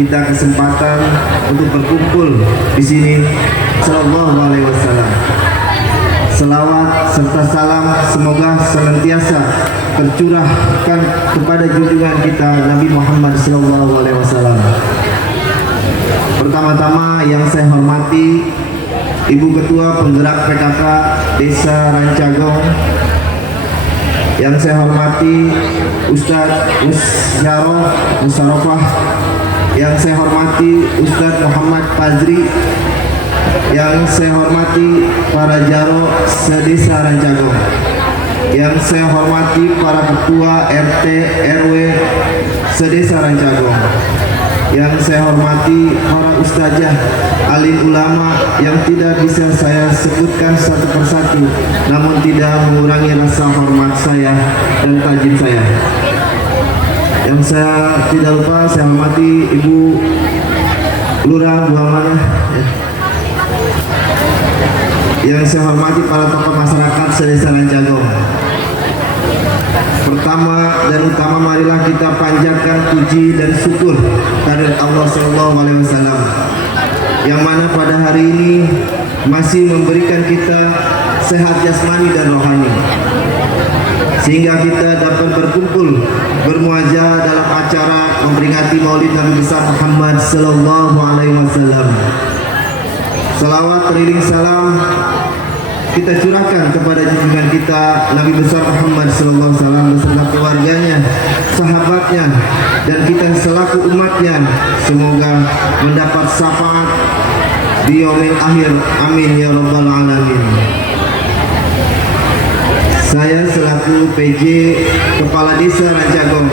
Kita kesempatan untuk berkumpul di sini. Sallallahu alaihi wasallam. Selawat serta salam semoga senantiasa tercurahkan kepada junjungan kita Nabi Muhammad sallallahu alaihi wasallam. Pertama-tama yang saya hormati Ibu Ketua Penggerak PKK Desa Rancagong, yang saya hormati Ustadz Musarofah, yang saya hormati Ustadz Muhammad Fazri, yang saya hormati para jaro sedesa Rancagong, yang saya hormati para ketua RT RW sedesa Rancagong, yang saya hormati para ustazah alim ulama yang tidak bisa saya sebutkan satu persatu, namun tidak mengurangi rasa hormat saya dan tajim saya. Yang saya tidak lupa saya hormati Ibu Lurah Buamanah, yang saya hormati para tokoh masyarakat sedesa Rancagong. Pertama dan utama, marilah kita panjatkan puji dan syukur kehadirat Allah Sallallahu Alaihi Wasallam, yang mana pada hari ini masih memberikan kita sehat jasmani dan rohani, sehingga kita dapat berkumpul bermuajah dalam acara memperingati Maulid Nabi besar Muhammad Sallallahu Alaihi Wasallam. Salawat beriring salam kita curahkan kepada junjungan kita Nabi besar Muhammad Sallallahu Alaihi Wasallam beserta keluarganya, sahabatnya, dan kita selaku umatnya. Semoga mendapat syafaat di yaumil akhir. Amin ya rabbal alamin. Saya selaku PJ Kepala Desa Rancagong,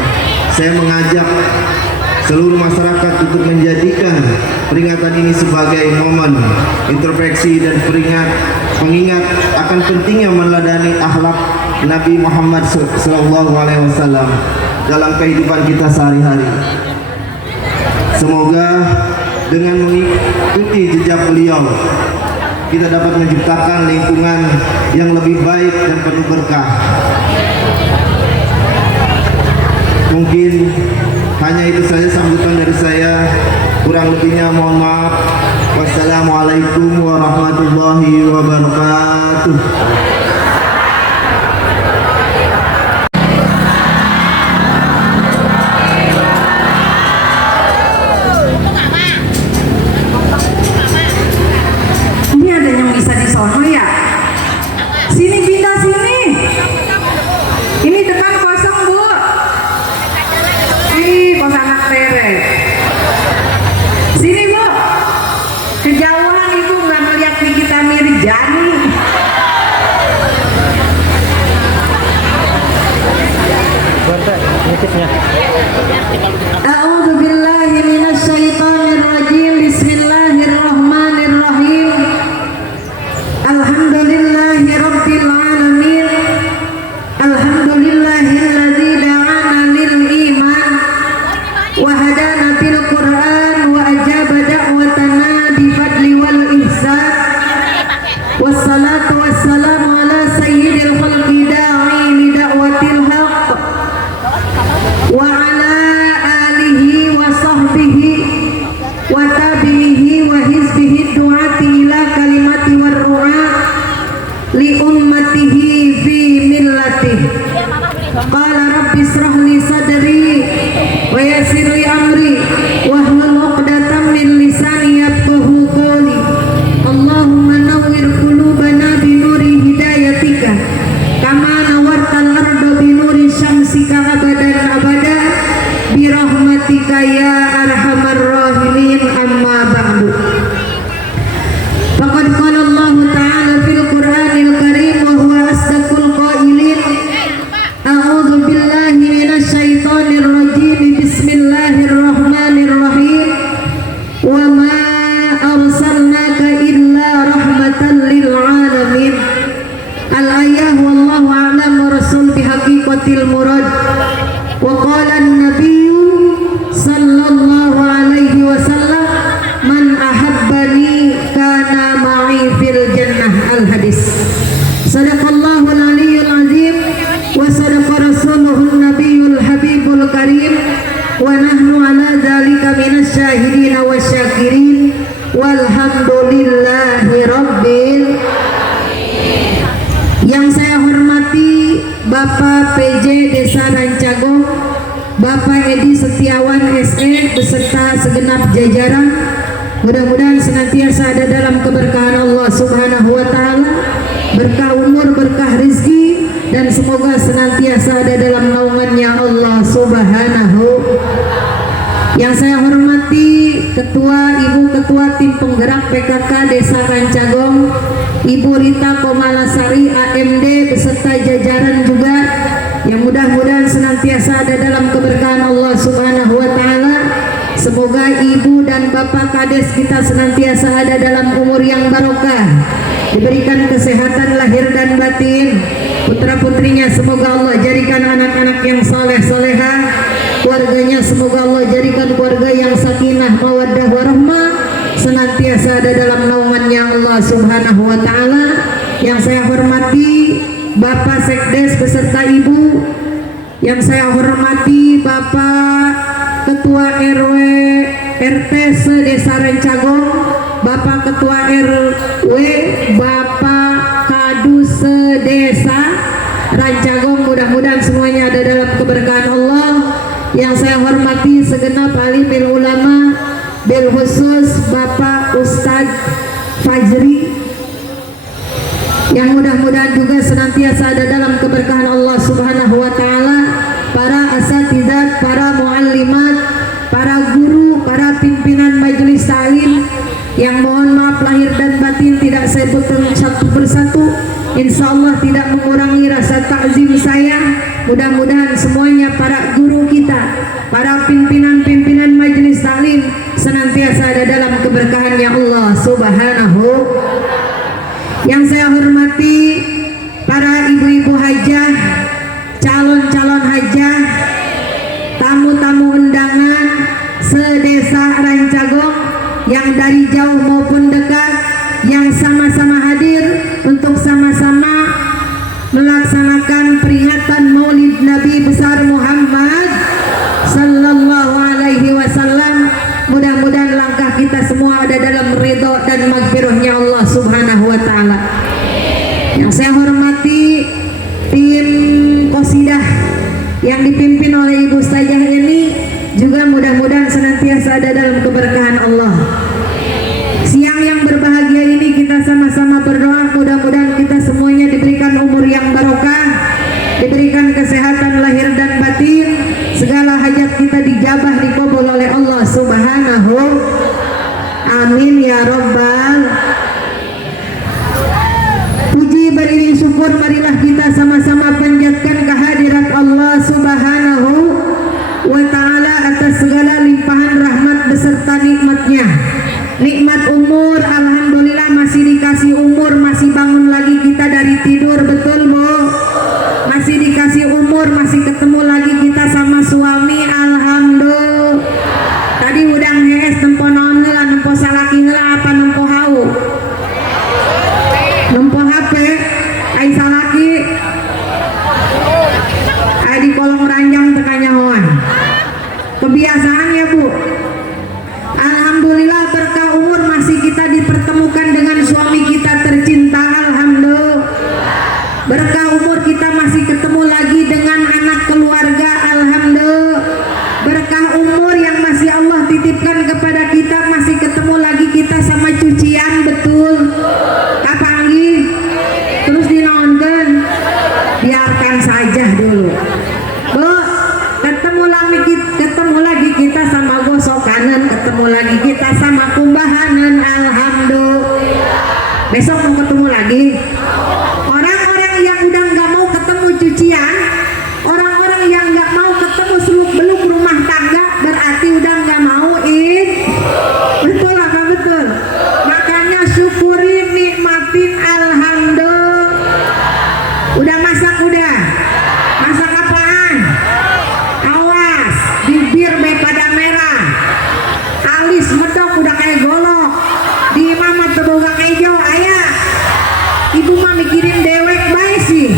saya mengajak seluruh masyarakat untuk menjadikan peringatan ini sebagai momen introspeksi dan pengingat akan pentingnya meneladani akhlak Nabi Muhammad SAW dalam kehidupan kita sehari-hari. Semoga dengan mengikuti jejak beliau, kita dapat menciptakan lingkungan yang lebih baik dan penuh berkah. Mungkin hanya itu saja sambutan dari saya. Kurang lebihnya mohon maaf. Wassalamualaikum warahmatullahi wabarakatuh. Kejauhan ibu nggak melihat Nikita Mirzani. A'udzu billahi minasyaitonir rajim. Bismillahirrahmanirrahim. Alhamdulillahi rabbil alamin. Alhamdulillahilladzi da'ana lil iman wa hadana bil Qur'an wa ajaba da'watana bi fadli wal ihsan. Wassalatu wassalamu ala sayyidil khalqi da'i li da'watil haqq wa ala alihi wa sahbihi wa tabi'ihi wa hizbihi du'ati ila kalimati war ru'a li ummatihi fi millatihi. Qala rabbi israh li sadri wa yassir li amri wahlul 'uqdatam min lisani yafqahu qawli. Allahumma nawwir qulubana bi nuri hidayatika kama nawartal arda bi nuri syamsika abadan abada bi rahmatika ya arhamar rahimin. Amma ba'du. Faqad qala Allah ta'ala fil Qur'anil Karim wa huwa asdaqul qailin. A'udzu billahi minasyaitonir rajim. Bismillahirrahmanirrahim. Wa ma arsalnaka illa rahmatan lil alamin. Al-ayah wallahu a'lam wa rasul bihaqiqatil murad. Wa qala an-nabiyyu sallallahu alaihi wasallam man ahabbani kana ma'i fil jannah. Al-hadis. Sadaqallahu al-aliyyul azim wa sadaqa rasuluhun nabiyyul habibul karim wa nahnu ala dzalika minas syahidin wasyakirin walhamdulillahi rabbil. Yang saya hormati Bapak PJ Desa Rancagong, Bapak Edi Setiawan SE beserta segenap jajaran, mudah-mudahan senantiasa ada dalam keberkahan Allah Subhanahu wa taala, berkah umur, berkah rezeki, dan semoga senantiasa ada dalam naungannya Allah Subhanahu. Yang saya hormati Ketua, Ibu Ketua Tim Penggerak PKK Desa Rancagong, Ibu Rita Komalasari AMD beserta jajaran juga, yang mudah-mudahan senantiasa ada dalam keberkahan Allah Subhanahu wa taala. Semoga ibu dan bapak kades kita senantiasa ada dalam umur yang barokah, diberikan kesehatan lahir dan batin, putra putrinya semoga Allah jadikan anak-anak yang soleh solehah, keluarganya semoga Allah jadikan keluarga yang sakinah mawaddah warahmah, senantiasa ada dalam naungannya Allah Subhanahu wa taala. Yang saya hormati Bapak Sekdes beserta Ibu, yang saya hormati Bapak Ketua RW RT se-Desa Rancagong, Bapak Ketua RW, Bapak Kadus se-Desa Rancagong, mudah-mudahan semuanya ada dalam keberkahan Allah. Yang saya hormati segenap alimil ulama, bil khusus Bapak Ustadz Fajri, yang mudah-mudahan juga senantiasa ada dalam keberkahan Allah Subhanahu wa taala, para asatidzat, para muallimat, para guru, para pimpinan majelis ta'lim, yang mohon maaf lahir dan batin tidak saya sebutkan satu persatu, insya Allah tidak mengurangi rasa takzim saya. Mudah-mudahan semuanya para guru kita, para pimpinan-pimpinan majelis ta'lim senantiasa ada dalam keberkahannya Allah Subhanahu. Yang saya hormati para ibu-ibu hajah, calon-calon hajah, tamu-tamu undangan se-Desa Rancagong yang dari jauh maupun dekat, yang sama-sama hadir untuk sama-sama melaksanakan peringatan Maulid Nabi besar Muhammad sallallahu alaihi wasallam. Mudah-mudahan langkah kita semua ada dalam ridho dan maghfirahnya Allah Subhanahu wa taala. Yang saya hormati tim qasidah yang dipimpin oleh Ibu Ustazah ini juga mudah-mudahan senantiasa ada dalam keberkahan Allah. Siang yang berbahagia ini kita sama-sama berdoa, mudah-mudahan kita semuanya diberikan umur yang barokah, diberikan kesehatan lahir dan batin, segala hajat kita dijabah dikabul oleh Allah Subhanahu. amin ya robbal. Puji beriring syukur marilah kita sama-sama panjatkan kehadirat Allah Subhanahu wa ta'ala atas segala limpahan rahmat beserta nikmatnya. Nikmat umur, alhamdulillah masih dikasih umur, masih bangun lagi kita dari tidur, betul Bu? Masih dikasih umur, masih ketemu lagi kita sama suami, alhamdulillah. Tadi udang hees nempo naon heula, nempo salaki heula apa nempo hau? Nempo HP, ai salaki. Ai di kolong ranjang teka nyahoan. Kebiasaan ya Bu. Alhamdulillah berkah umur masih kita dipertemukan dengan suami kita tercinta, alhamdulillah. Berkah umur kita masih ketemu lagi dengan anak keluarga, alhamdulillah. Berkah umur yang masih Allah titipkan kepada kita masih ketemu lagi kita sama cucian, betul. Kapanggi terus dinaonkeun, biarkan saja dulu. Bu, ketemu lagi kita sama gosokanan, ketemu lagi kita sama kumbahanan, alhamdulillah. Besok mau ketemu lagi. Orang-orang yang udah nggak mau ketemu cucian, orang-orang yang nggak mau ketemu seluk beluk rumah tangga, berarti udah nggak mau betul apa betul? Makanya syukurin, nikmatin, alhamdulillah. Udah masak udah? Masak apaan? Awas, bibir pada merah, alis medok udah kayak golok, di mama teboga kejo, ayah. Ibu mah mikirin dewek baik sih.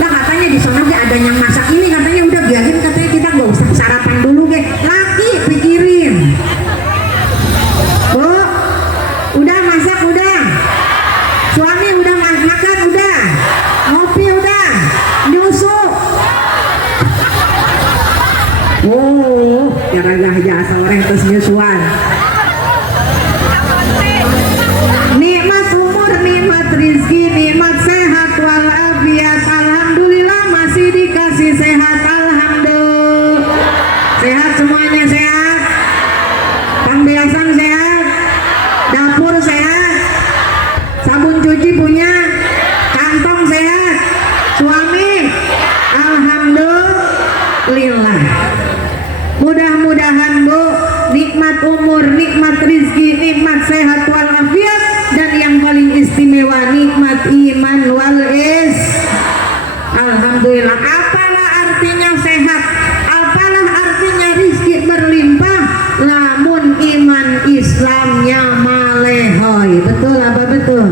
Lah katanya di sana ge ada yang masak ini, katanya udah biarin, katanya kita gak usah sarapan dulu ge. Laki pikirin. Bu, udah masak udah. Suami udah makan udah. Ngopi udah. Nyusu. Oh, jarang jasa orang terus nyusuan. Nikmat umur, nikmat rizki, nikmat sehat walafiat, alhamdulillah masih dikasih sehat, alhamdulillah. Sehat semuanya, sehat. Kang Beasang sehat, dapur sehat, sabun cuci punya, kantong sehat, suami alhamdulillah. Mudah-mudahan Bu, nikmat umur, nikmat rizki, nikmat sehat walafiat, dan yang paling istimewa nikmat iman wal is. Alhamdulillah. Apalah artinya sehat, apalah artinya rizki berlimpah, lamun iman Islamnya malehoy. Betul apa betul?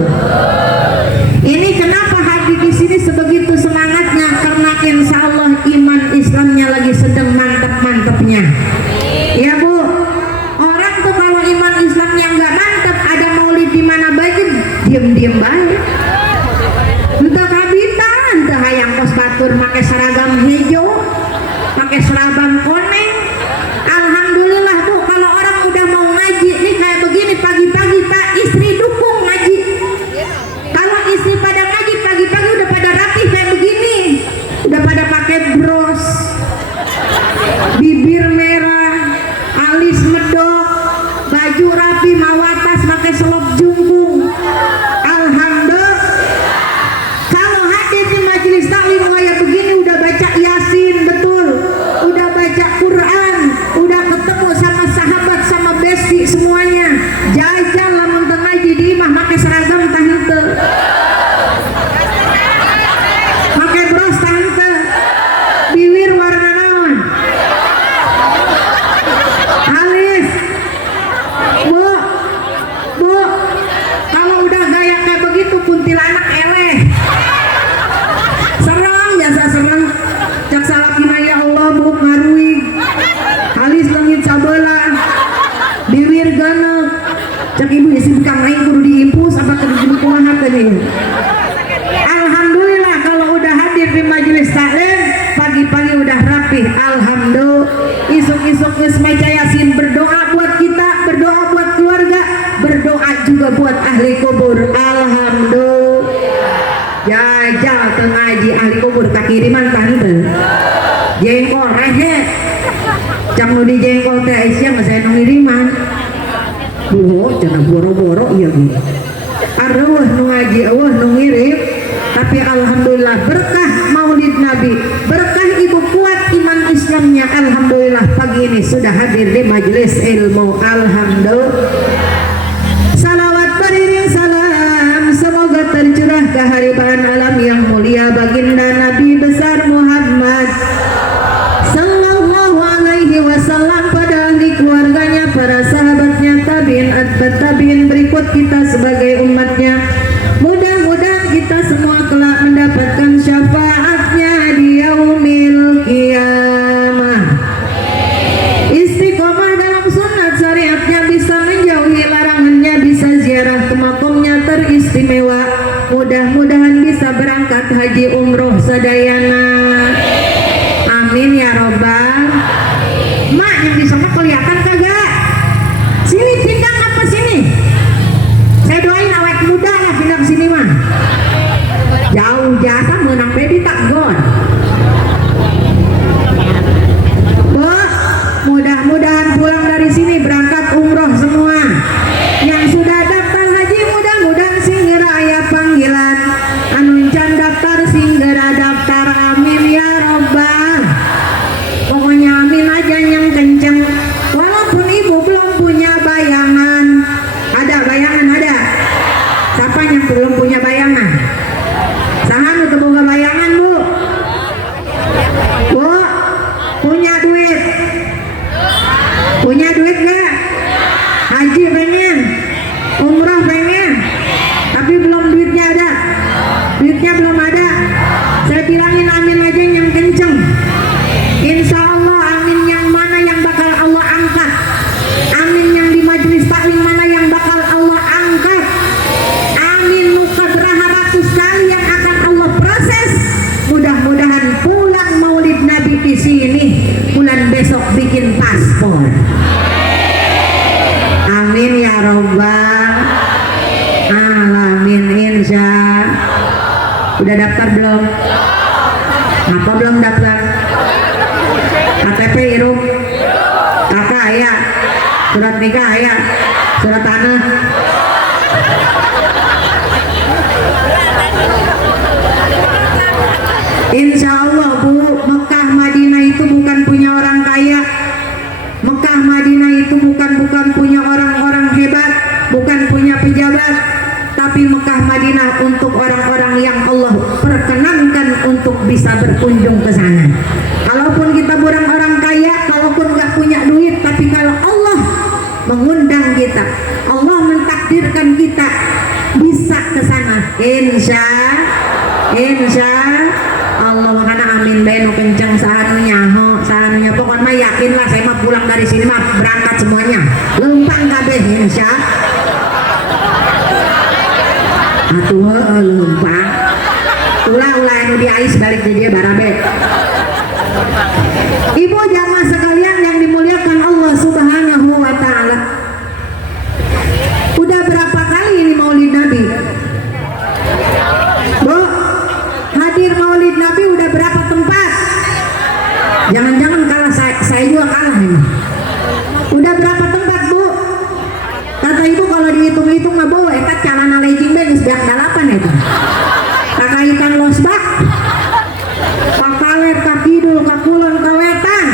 Ini kenapa hadir di sini sebegitu semangatnya? Karena insya Allah iman Islamnya lagi sedang mantap-mantapnya. Ya Bu, orang tuh kalau iman Islamnya nggak mantap, ada maulid di mana baik, diem-diem baik. Entah kabitan, entah hayang kos batur pakai seragam hijau, pakai seragam koneng. Alhamdulillah Bu, kalau orang udah mau ngaji nih kayak begini pagi-pagi Pak, istri dukung ngaji. Kalau istri pada ngaji pagi-pagi udah pada rapi kayak begini, udah pada pakai bros, bibir merah, alis medok, baju rapi, mawatas pakai selop jungkung. Alhamdulillah. Kalau hadir di majelis taklim kayak begini udah baca Yasin, betul, udah baca Quran, udah ketemu sama sahabat, sama besti semuanya. Jajan lamun teu ngaji di imah pakai seragam tah henteu. Pakai bros tah henteu. Bibir warna naon? Alis. Bu, kalau udah gaya kayak begitu kuntilanak eleh. Serem, jasa serem. Cak salakina ya Allah Bu ngaruih. Alis leungit sabelah. Bibir ganeuk. Cak ibu isi bekang lain kudu diimpus apa kudu kumaha teh. Alhamdulillah kalau udah hadir di majelis taklim pagi-pagi udah rapi, alhamdulillah. Isuk-isuk geus maca Yasin, berdoa buat kita, berdoa buat keluarga, berdoa juga buat ahli kubur, alhamdulillah. Jajal teu ngaji ahli kubur kakiriman tante. Jengkol rehe. Cang nu di jengkol teh Aisyah geus aya nu ngiriman. cenah boro-boro ieu ge. Areuh nu ngaji eueuh nu ngirim tapi alhamdulillah berkah Maulid Nabi, berkah ibu kuat iman Islamnya, alhamdulillah pagi ini sudah hadir di majelis ilmu. Alhamdulillah. Salawat beriring salam semoga tercurah ke haribaan alam yang mulia baginda Nabi besar Muhammad sallallahu alaihi wasallam, pada ahli keluarganya, para sahabatnya, tabiin, atba'ut tabiin, berikut kita sebagai umatnya. Mudah-mudahan kita semua kelak mendapatkan syafaatnya di yaumil qiyamah. Istiqomah dalam sunnat syariatnya, bisa menjauhi larangannya, bisa ziarah ke makamnya teristimewa. Mudah-mudahan bisa berangkat haji umroh sadayana. Amin ya robbal. Mak yang di sana kelihatan kagak? Sini pindah apa sini? Saya doain awet muda lah pindah ke sini mah. Jauh jasa menang baby tak gon. Mudah-mudahan pulang dari sini berangkat umroh semua. Yang sudah daftar haji mudah-mudahan segera aya panggilan. Anu can daftar segera daftar. Amin ya robbal. Pokoknya amin aja yang kenceng. Walaupun ibu belum punya bayangan. Ada bayangan ada. Siapa yang belum punya bayangan? Sahan untuk buka bayangan bu. Bu, punya duit? Punya duit gak? Haji pengen, umroh pengen, tapi belum duitnya ada. Duitnya belum ada. Saya bilangin amin aja yang kenceng. Insya Allah amin yang mana yang bakal Allah angkat? Amin yang di majelis taklim mana yang bakal Allah angkat? Amin muka beraha ratus kali yang akan Allah proses. Mudah-mudahan pulang Maulid Nabi di sini bulan besok bikin paspor. Amin ya robbal alamin. Insya. Udah daftar belum? Apa belum daftar? KTP irup, kakak ayah, surat nikah ayah, surat tanah. Insya Allah bu, Mekah Madinah itu bukan punya orang kaya. Mekah Madinah itu bukan punya orang-orang hebat, bukan punya pejabat, tapi Mekah Madinah untuk orang-orang yang Allah perkenankan untuk bisa berkunjung ke sana. Kalaupun kita bukan orang kaya, kalaupun nggak punya duit, tapi kalau Allah mengundang kita, Allah mentakdirkan kita bisa ke sana. Insya Allah. Makanya amin bae nu kenceng sahanu nyaho, sahanunya pokoknya mah yakin lah saya mah pulang dari sini mah berangkat semuanya. Lempang kabeh insya. Atuh lempang. Ulah anu di ais balik di dia barabe. Ibu jamaah sekalian yang dimuliakan Allah Subhanahu wa taala. Udah berapa kali ini Maulid Nabi? Bu, hadir Maulid Nabi udah berapa tempat? Jangan-jangan kalah saya juga kalah ini. Udah berapa tempat bu? Kata ibu kalau dihitung-hitung mah bawa eta calana legging benis biak dalapan itu. Kakaitan losbak, pakaler kakidul kakulon kawetan.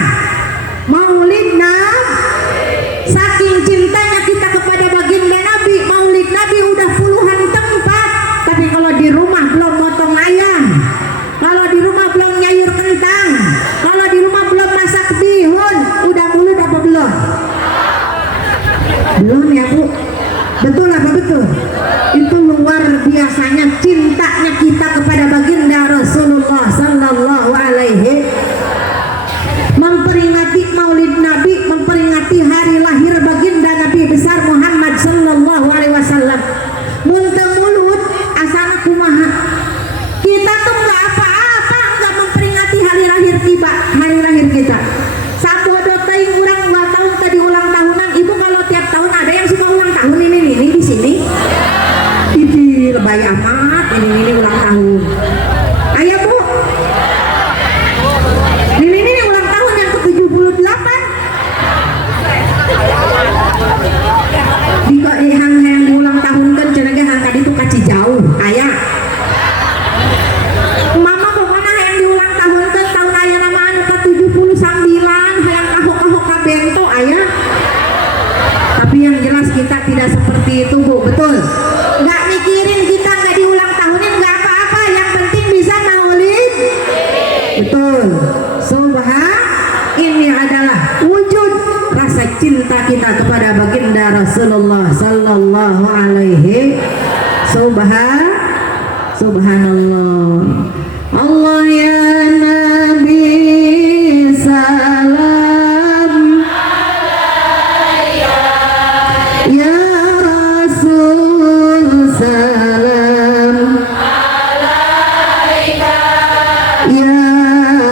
Maulid Nabi, saking cintanya kita kepada baginda Nabi, Maulid Nabi udah puluhan tempat. Tapi kalau di rumah belum motong ayam, kalau di rumah belum nyayur kentang, kalau di rumah belum masak bihun, udah mulut apa belum? Belum ya bu? Betul apa betul? Itu luar biasanya cintanya kita kepada baginda Rasulullah sallallahu alaihi, memperingati Maulid Nabi, memperingati hari lahir baginda Nabi besar Muhammad sallallahu alaihi wasallam. Muntah mulut asana kumaha. Kita tuh nggak apa-apa nggak memperingati hari lahir tiba, hari lahir kita. Sabodo teuing urang 2 tahun tadi ulang tahunan. Ibu kalau tiap tahun ada yang suka ulang tahun ini di sini. Ini lebay amat ini ulang tahun. Ayo bu. sallallahu alaihi subhanallah. Allah ya Nabi salam, ya Rasul salam, ya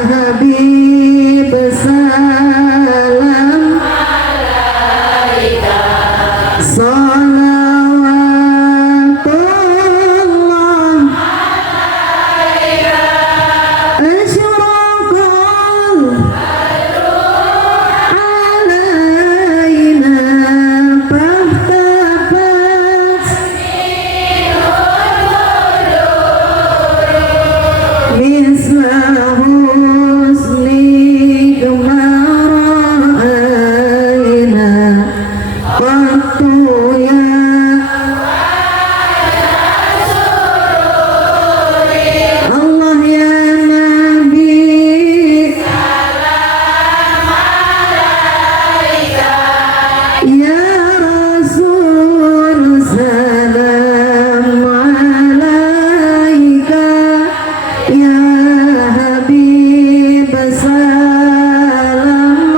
Habib salam, salawatullah asyraqal alaina fahtabas misla husni mara'aina qattu ya Allah ya Nabi ya Rasul salam alaika ya Habib salam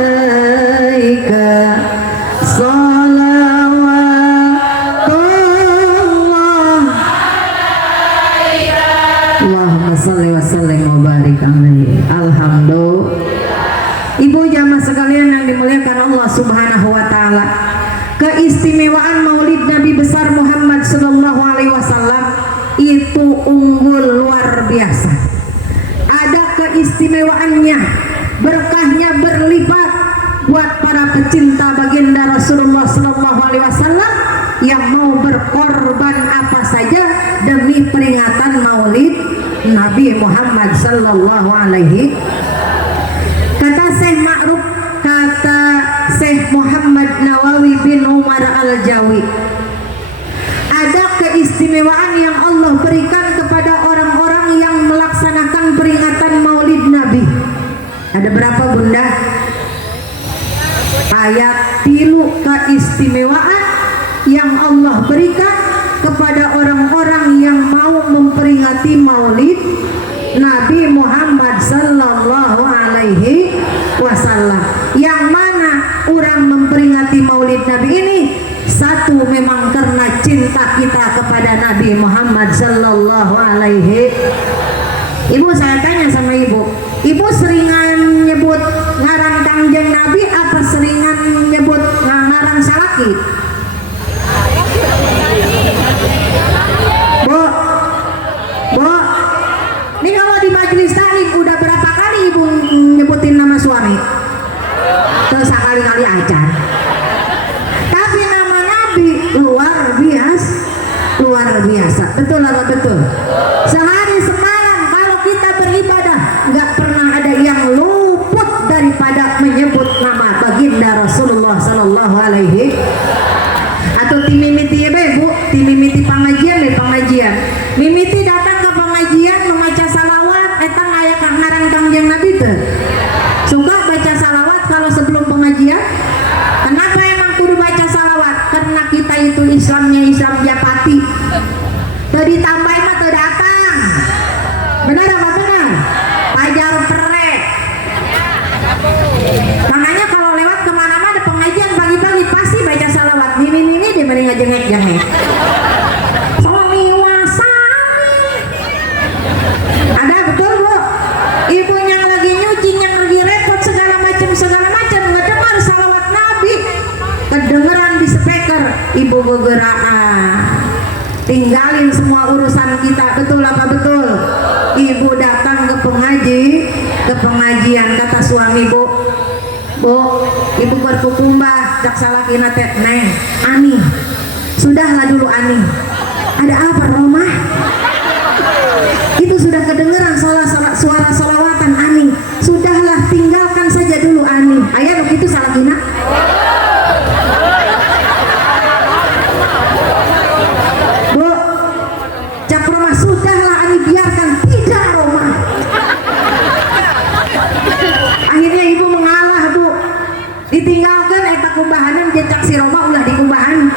alaika salawatullah Allahumma sholli wa sallim wa barik alaihi. Alhamdulillah. Ibu jamaah sekalian yang dimuliakan Allah Subhanahu wa taala, keistimewaan Maulid Nabi besar Muhammad sallallahu alaihi wasallam itu unggul luar biasa. Ada keistimewaannya, berkahnya berlipat buat para pecinta baginda Rasulullah sallallahu alaihi wasallam yang mau berkorban apa saja demi peringatan Maulid Nabi Muhammad sallallahu alaihi. Kata Syekh Ma'ruf, kata Syekh Muhammad Nawawi bin Umar Al-Jawi, ada keistimewaan yang Allah berikan kepada orang-orang yang melaksanakan peringatan Maulid Nabi. Ada berapa bunda? Ayat tilu keistimewaan yang Allah berikan kepada orang-orang yang mau memperingati Maulid Nabi Muhammad sallallahu alaihi wasallam. Yang mana orang memperingati Maulid Nabi ini? Satu, memang karena cinta kita kepada Nabi Muhammad sallallahu alaihi. Ibu, saya tanya sama ibu, ibu seringan nyebut ngaran Kangjeng Nabi apa seringan nyebut ngaran Salaki? Bu, ini kalau di majelis taklim udah berapa kali ibu nyebutin nama suami? Terus sekali-kali aja. Tapi nama Nabi luar biasa. Betul apa betul? Sehari semalam kalau kita beribadah nggak pernah ada yang luput daripada menyebut nama baginda Rasulullah sallallahu alaihi. Atau timimiti ya bu, timimiti pengajian. Mimiti datang ke pengajian membaca salawat, etang aya ngaran Kangjeng Nabi tuh. Suka baca salawat kalau sebelum pengajian. Kenapa emang kudu baca salawat? Karena kita itu Islamnya Islam Japati. Tadi tambah mah teu datang. Benar apa benar? Pajar perek. Makanya kalau lewat kemana-mana pengajian pagi-pagi pasti baca salawat. Mimi dia mending ngejengek-jengek. Ada betul bu? Ibu yang lagi nyuci, yang lagi repot segala macam nggak dengar salawat Nabi, kedengeran di speaker, ibu gegeraan, tinggalin semua urusan kita. Betul apa betul? Ibu datang ke pengajian, kata suami bu, ibu berkukumbah dak salakina teh neng Ani, sudahlah dulu Ani, ada apa Roma? Itu sudah kedengeran suara salawatan Ani, sudahlah tinggalkan saja dulu Ani. Ayah begitu salakina. Bu, cak Roma, sudahlah Ani, biarkan. Tidak Roma. Akhirnya ibu mengalah bu, ditinggalkan eta kumbahanan, jejak si Roma ulah dikumbahan.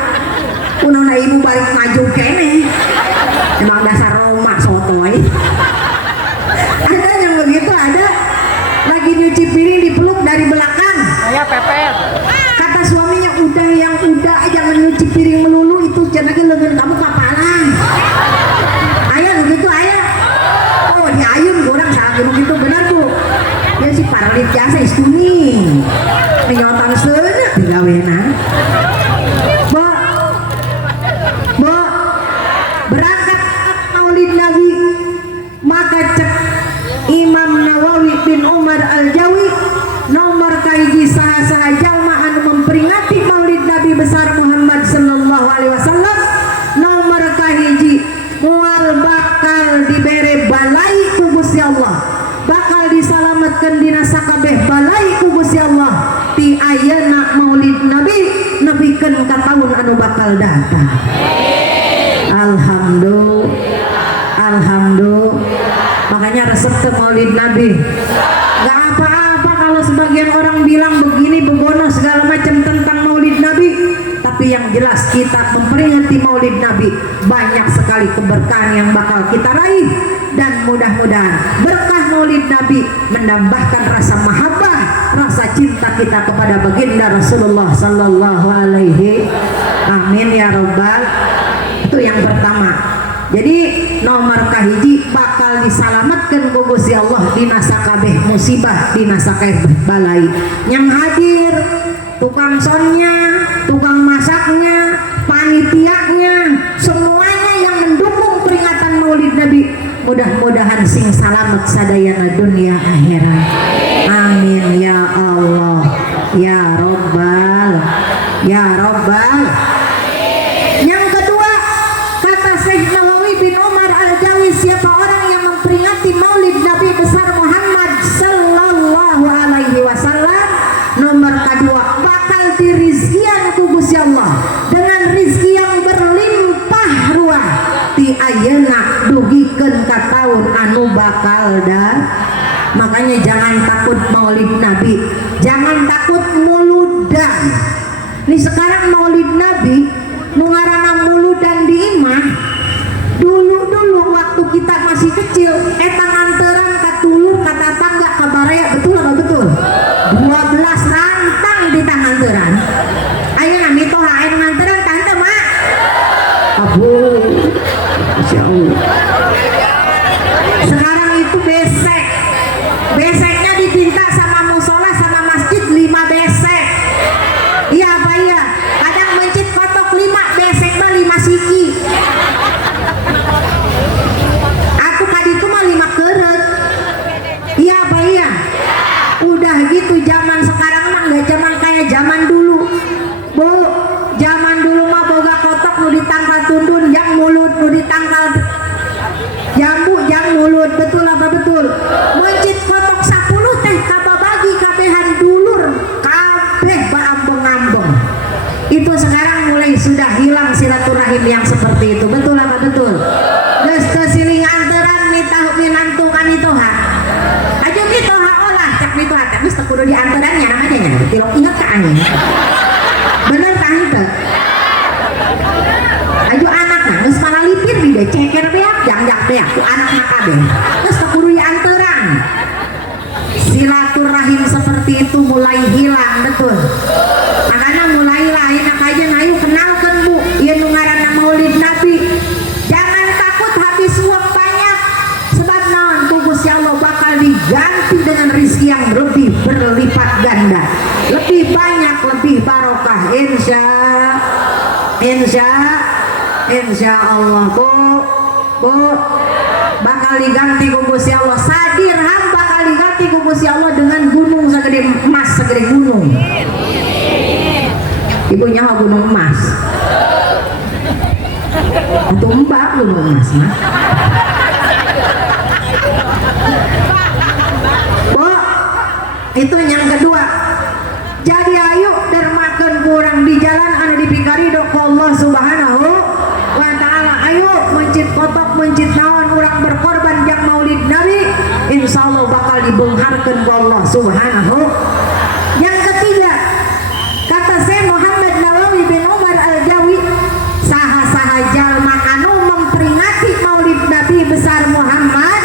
lengan kamu kapalan. Ayah begitu ayah. Oh di ayun orang salah gitu benar tuh. Dia si paralit jasa istuni. Menyotan sana digawena. Bo, berangkat Maulid Nabi maka cek Imam Nawawi bin Umar Al-Jawi nomor kaiji saha jalma anu memperingati Maulid Nabi besar Muhammad sallallahu alaihi wasallam nomor kahiji mual bakal dibere balai ku Gusti Allah, bakal disalamatkan dina sakabeh balai ku Gusti Allah ti ayeuna Maulid Nabi nepikeun ka taun anu bakal datang. Alhamdulillah. Makanya resep ke Maulid Nabi gak apa-apa kalau sebagian orang bilang begini begono segala macam tentang Maulid Nabi, tapi yang jelas kita memperingati Maulid Nabi banyak sekali keberkahan yang bakal kita raih, dan mudah-mudahan berkah Maulid Nabi menambahkan rasa mahabbah, rasa cinta kita kepada baginda Rasulullah sallallahu alaihi. Amin ya robbal. Itu yang pertama. Jadi nomor kahiji bakal disalamatkan ku Gusti Allah dina sakabeh musibah, dina sakabeh balai. Yang hadir tukang sonnya, tukang masaknya, panitianya, semuanya yang mendukung peringatan Maulid Nabi, mudah-mudahan sing salamet sadayana dunia akhirat. Amin ya Allah ya robbal ya robbal. Yang kedua kata Syekh Nawawi bin Umar Al-Jawi, siapa orang yang memperingati Maulid Nabi besar Muhammad sallallahu alaihi wasallam, nomor kedua bakal dirizkian ku Gusti Allah dengan rizki yang berlimpah ruah ti ayeuna dugikeun ka taun anu bakal datang. Makanya jangan takut Maulid Nabi, jangan takut muludan. Ini sekarang Maulid Nabi nu ngaranna muludan di imah, dulu waktu kita masih kecil eta nganteran ka tulur ka tatangga ka baraya, betul apa betul? 12 rantang di tanganteran. Ayeuna mitoha aya nganteran tante mak. Abu. Masyaallah. Sekarang itu besek. Beseknya ditinta sama musola sama masjid 5 besek. Iya apa iya? Kadang mencit kotok 5 besek mah 5 siki. Aku kaditu mah 5 keret. Iya apa iya? Udah gitu zaman sekarang mah nggak zaman kayak zaman dulu. Bu, zaman dulu mah boga kotok nu ditangkal tundun, yang mulut nu ditangkal jambu, yang mulut, betul apa betul? Mencit kotok 10 teh kababagi kabehan dulur kabeh baambeng-ambeng. Itu sekarang mulai sudah hilang silaturahim yang seperti itu, betul apa betul? Geus teu siling anteran mitah minantungan itu ha. Aja gitu ha olah cek itu ha, geus teu kudu dianterannya namanya nya tilok inget ka anjing. Bener tah itu? Ayo anakna geus panalipir di ceker beak jangjak beak ku anakna kabeh. Geus teu kudu dianteran. Silaturahim seperti itu mulai hilang, betul. Makanya mulai lain aja ayo kenalkan bu, ieu nu ngaranna Maulid Nabi. Jangan takut habis uang banyak, sebab naon ku Gusti Allah bakal diganti dengan rezeki yang lebih berlipat ganda, lebih banyak, lebih barokah, insya Allah bu bakal diganti ku Gusti Allah. Sadirham bakal diganti ku Gusti Allah dengan gunung segede emas, segede gunung. Ibunya mah gunung emas atau mbak gunung emas mah. Bu, itu yang kedua. Jadi ayo dermakeun kurang di jalan anu dipikari dok Allah Subhanahu wa ta'ala. Ayo mencit kotok, mencit naon, urang berkorban yang Maulid Nabi, insya Allah bakal dibeungharkeun ku Allah Subhanahu. Yang ketiga kata saya Muhammad Nawawi bin Umar Al-Jawi, saha-saha jalma anu memperingati Maulid Nabi besar Muhammad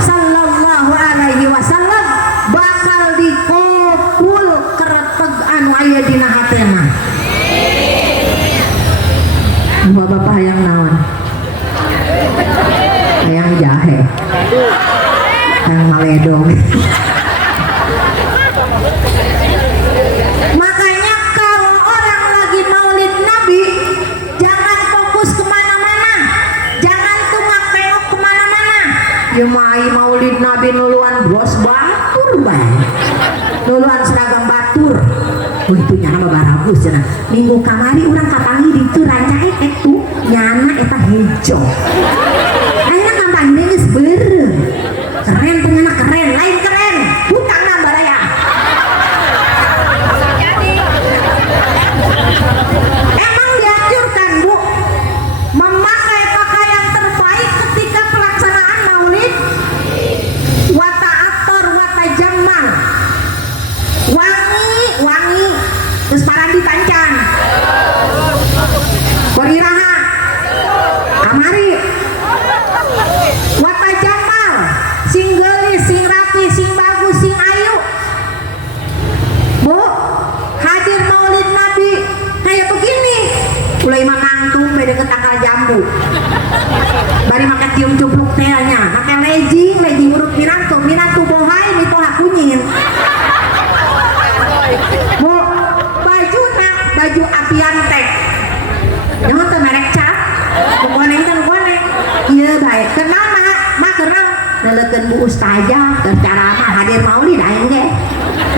sallallahu alaihi wasallam bakal dikopul kereteg anu aya dina hatena. Bapak hayang naon? Hayang jahe. Hayang maledong. Makanya kalau orang lagi maulid Nabi, jangan fokus kemana-mana, jangan tengok-tengok kemana-mana. Ya mai maulid Nabi nuluan bros batur bae, nuluan seragam batur. Oh itu nyana babaragus cenah. Minggu kamari urang kapangi ditu rancae itu nyana eta hejo. Ayeuna kampanye geus beureum. Keren ternyata keren, lain keren. Hutang nambaraya. Emang dianjurkan Bu memakai pakaian terbaik ketika pelaksanaan maulid? Wata ator, wata jamal, wangi, terus parang ditancan, koriraha, kamari, wata jamal, sing gelis, sing rapi, sing bagus, sing ayu. Bu, hadir maulid Nabi kayak begini, mulai mangantung beda ke tanggal jambu, bari makan cium cupluk tehnya, makan legging urut minantu bohai itu hakunyin. Bu, baju apian teh nyawa teh merek cat koneng kan koneng iya baik kenal mah kenal nelekeun Bu Ustazah ke ceramah hadir maulid aing ge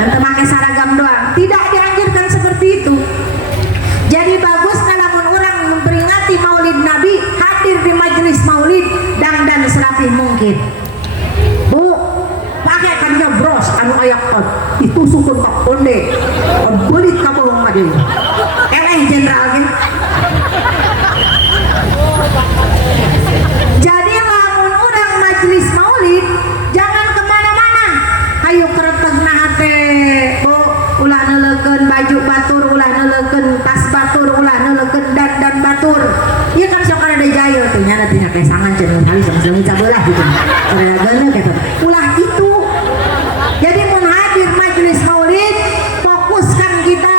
dan teu make saragam doang, tidak dianjurkan seperti itu. Jadi bagus lamun orang memperingati maulid Nabi hadir di majelis maulid dan serapih mungkin. Bu, pakai kan bros anu ayak itu sukun kok onde belit kabohong mah deui eleh jenderal ge. Jadi lamun urang majelis maulid jangan kemana-mana, hayu keretegna teh Bu, ulah neulekeun baju batur, ulah neulekeun tas batur, ulah neulekeun dan batur. Ieu kan sok ada jail teh nya teh kayak sangan cenah kali sama-sama cabelah gitu. Ada geuneuh eta. Ulah itu. Jadi mun hadir majelis maulid fokuskan kita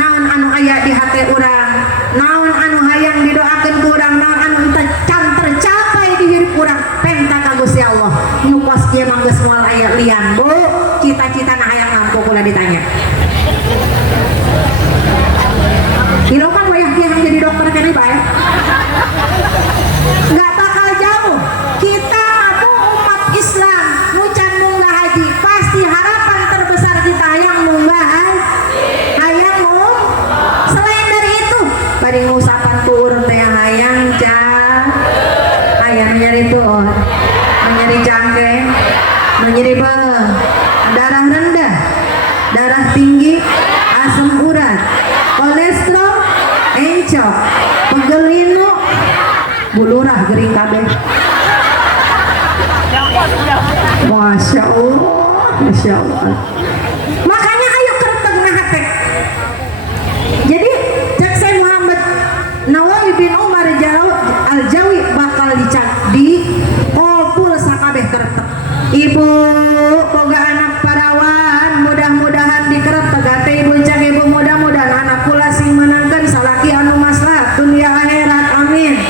naon anu aya di hati urang, naon anu hayang didoakeun ku urang, naon anu can tercapai di hirup urang, penta ka Gusti Allah. Nu pos kieu mah geus moal aya lian Bu, cita-citana hayang nampu kula ditanya. Ilokan wayah kieu jadi dokter keneh bae. Enggak bakal jauh. Kita aku umat Islam nu can munggah haji, pasti harapan terbesar kita hayang munggah hayang mau. Selain dari itu, bari ngusapan ku urang teh hayang can, hayang nyari tuh, nyari cangkeh, nyari beung, darah rendah, darah tinggi, asam urat, kolesterol, encok, pegel linu, bulurah gering kabeh. Masya Allah. Makanya ayo kereteg na hate. Jadi cek saya Muhammad Nawawi bin Umar Al-Jawi bakal di kopul sakabeh kereteg. Ibu boga anak parawan, mudah-mudahan dikereteg teh ibu cek ibu, mudah-mudahan anak kula sing menangkeun salaki anu maslahat dunia akhirat, amin.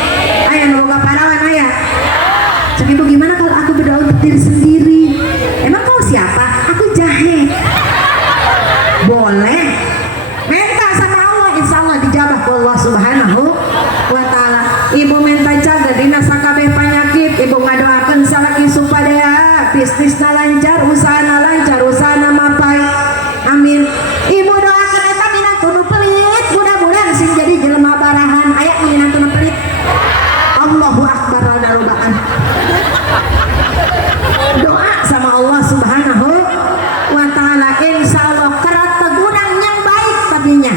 Aya nu boga parawan aya. Cek ibu, gimana kalau aku berdoa untuk diri sendiri? Emang kau siapa? Aku jahe. Boleh. Minta sama Allah, insya Allah dijabah ke Allah Subhanahu wa Ta'ala. Ibu minta jaga dina sakabeh penyakit, ibu ngadoakeun salaki supaya bisnisna lancar, usahana lancar, usahana mapai, amin. Ibu doakeun eta minantu nu pelit, mudah-mudahan sing jadi jelema barahan. Aya minantu nu pelit. Allahu akbar darubaan. Doa sama Allah Subhanahu wa Ta'ala, insya Allah kereteg urang yang baik tadinya,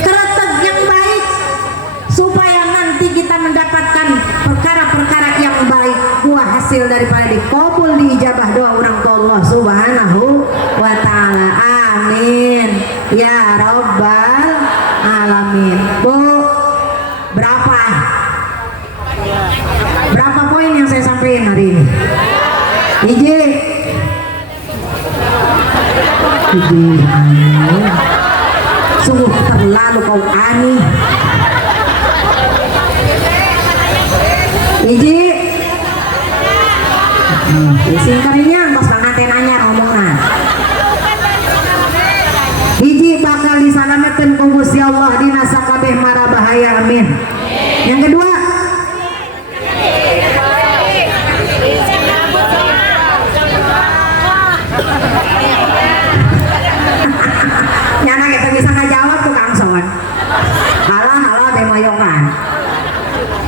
kereteg yang baik supaya nanti kita mendapatkan perkara-perkara yang baik, buah hasil daripada dikabul diijabah doa orang ke Allah Subhanahu wa Ta'ala, amin ya rabbal alamin. Bu, berapa poin yang saya sampaikan hari ini? Iji sungguh terlalu kau aneh. Hiji singkarinya bos panganten anyar ngomongna. Hiji bakal disalametkeun ku Gusti Allah dina sakabeh mara bahaya, amin. Yang kedua nyana kita bisa ngajawab tuh Kang Son. Halah teh moyokan.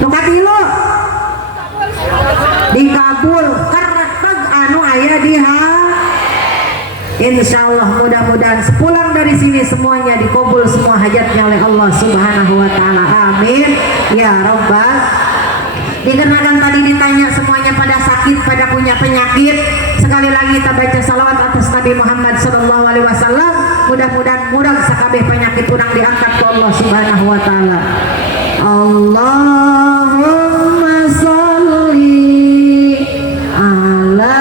Nu katilu dikabul kereteg anu aya di insyaallah mudah-mudahan sepulang dari sini semuanya dikabul semua hajatnya oleh Allah Subhanahu wa taala, amin ya rabbal. Dikarenakan tadi ditanya semuanya pada sakit, pada punya penyakit, sekali lagi kita baca salawat atas Nabi Muhammad sallallahu alaihi wasallam, mudah-mudahan murah sakabeh penyakit urang diangkat ke Allah Subhanahu wa taala. Allahumma sholli ala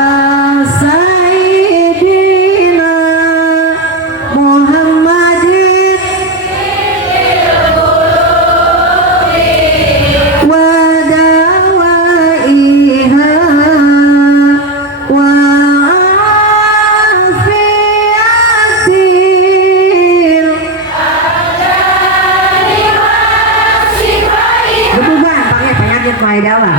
sayyidina Muhammadin wa dawaiha wa afiatil bebugan pakai penyakit maidawa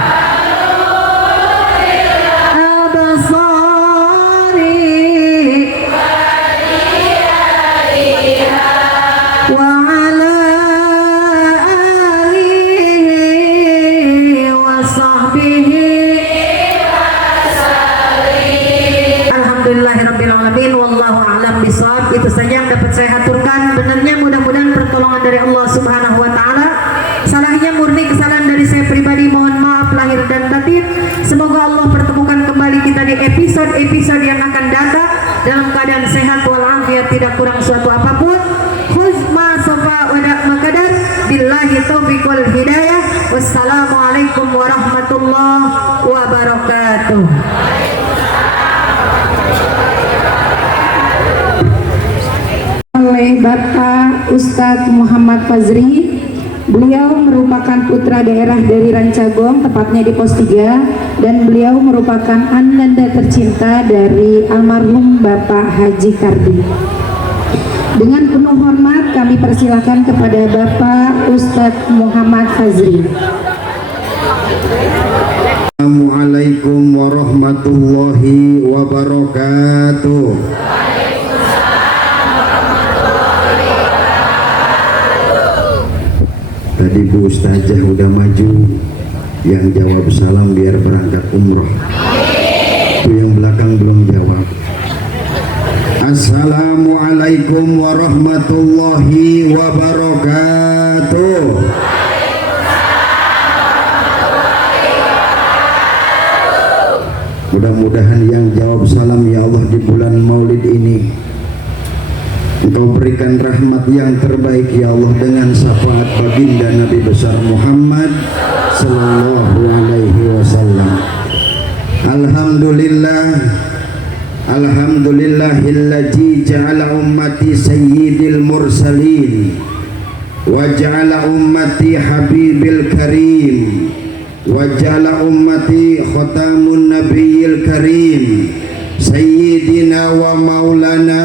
wa ala alihi wa sahbihi. Alhamdulillahirabbil alamin wallahu a'lam bishawab. Itu saja yang dapat saya aturkan. Benarnya mudah-mudahan pertolongan dari Allah Subhanahu wa taala. Salahnya murni kesalahan dari saya pribadi, mohon maaf lahir dan batin. Semoga Allah pertemukan kembali kita di episode yang akan datang dalam keadaan sehat walafiat, tidak kurang suatu apapun. Khuzma sofa wadak makadar. Billahi taufiq wal hidayah. Wassalamualaikum warahmatullahi wabarakatuh. Oleh Bapak Ustadz Muhammad Fazri. Beliau merupakan putra daerah dari Rancagong, tepatnya di Pos 3, dan beliau merupakan ananda tercinta dari almarhum Bapak Haji Kardi. Dengan penuh hormat kami persilakan kepada Bapak Ustadz Muhammad Fazri. Assalamualaikum warahmatullahi wabarakatuh. Tadi Bu Ustazah udah maju, yang jawab salam biar berangkat umroh. Itu yang belakang belum jawab. Assalamualaikum warahmatullahi wabarakatuh. Mudah-mudahan yang jawab salam ya Allah di bulan Maulid ini Engkau berikan rahmat yang terbaik ya Allah dengan syafaat baginda Nabi besar Muhammad sallallahu alaihi wasallam. Alhamdulillahilladzi ja'ala ummati sayyidil mursalin wa ja'ala ummati habibil karim wa ja'ala ummati khatamun nabiyil karim Sayyidina wa maulana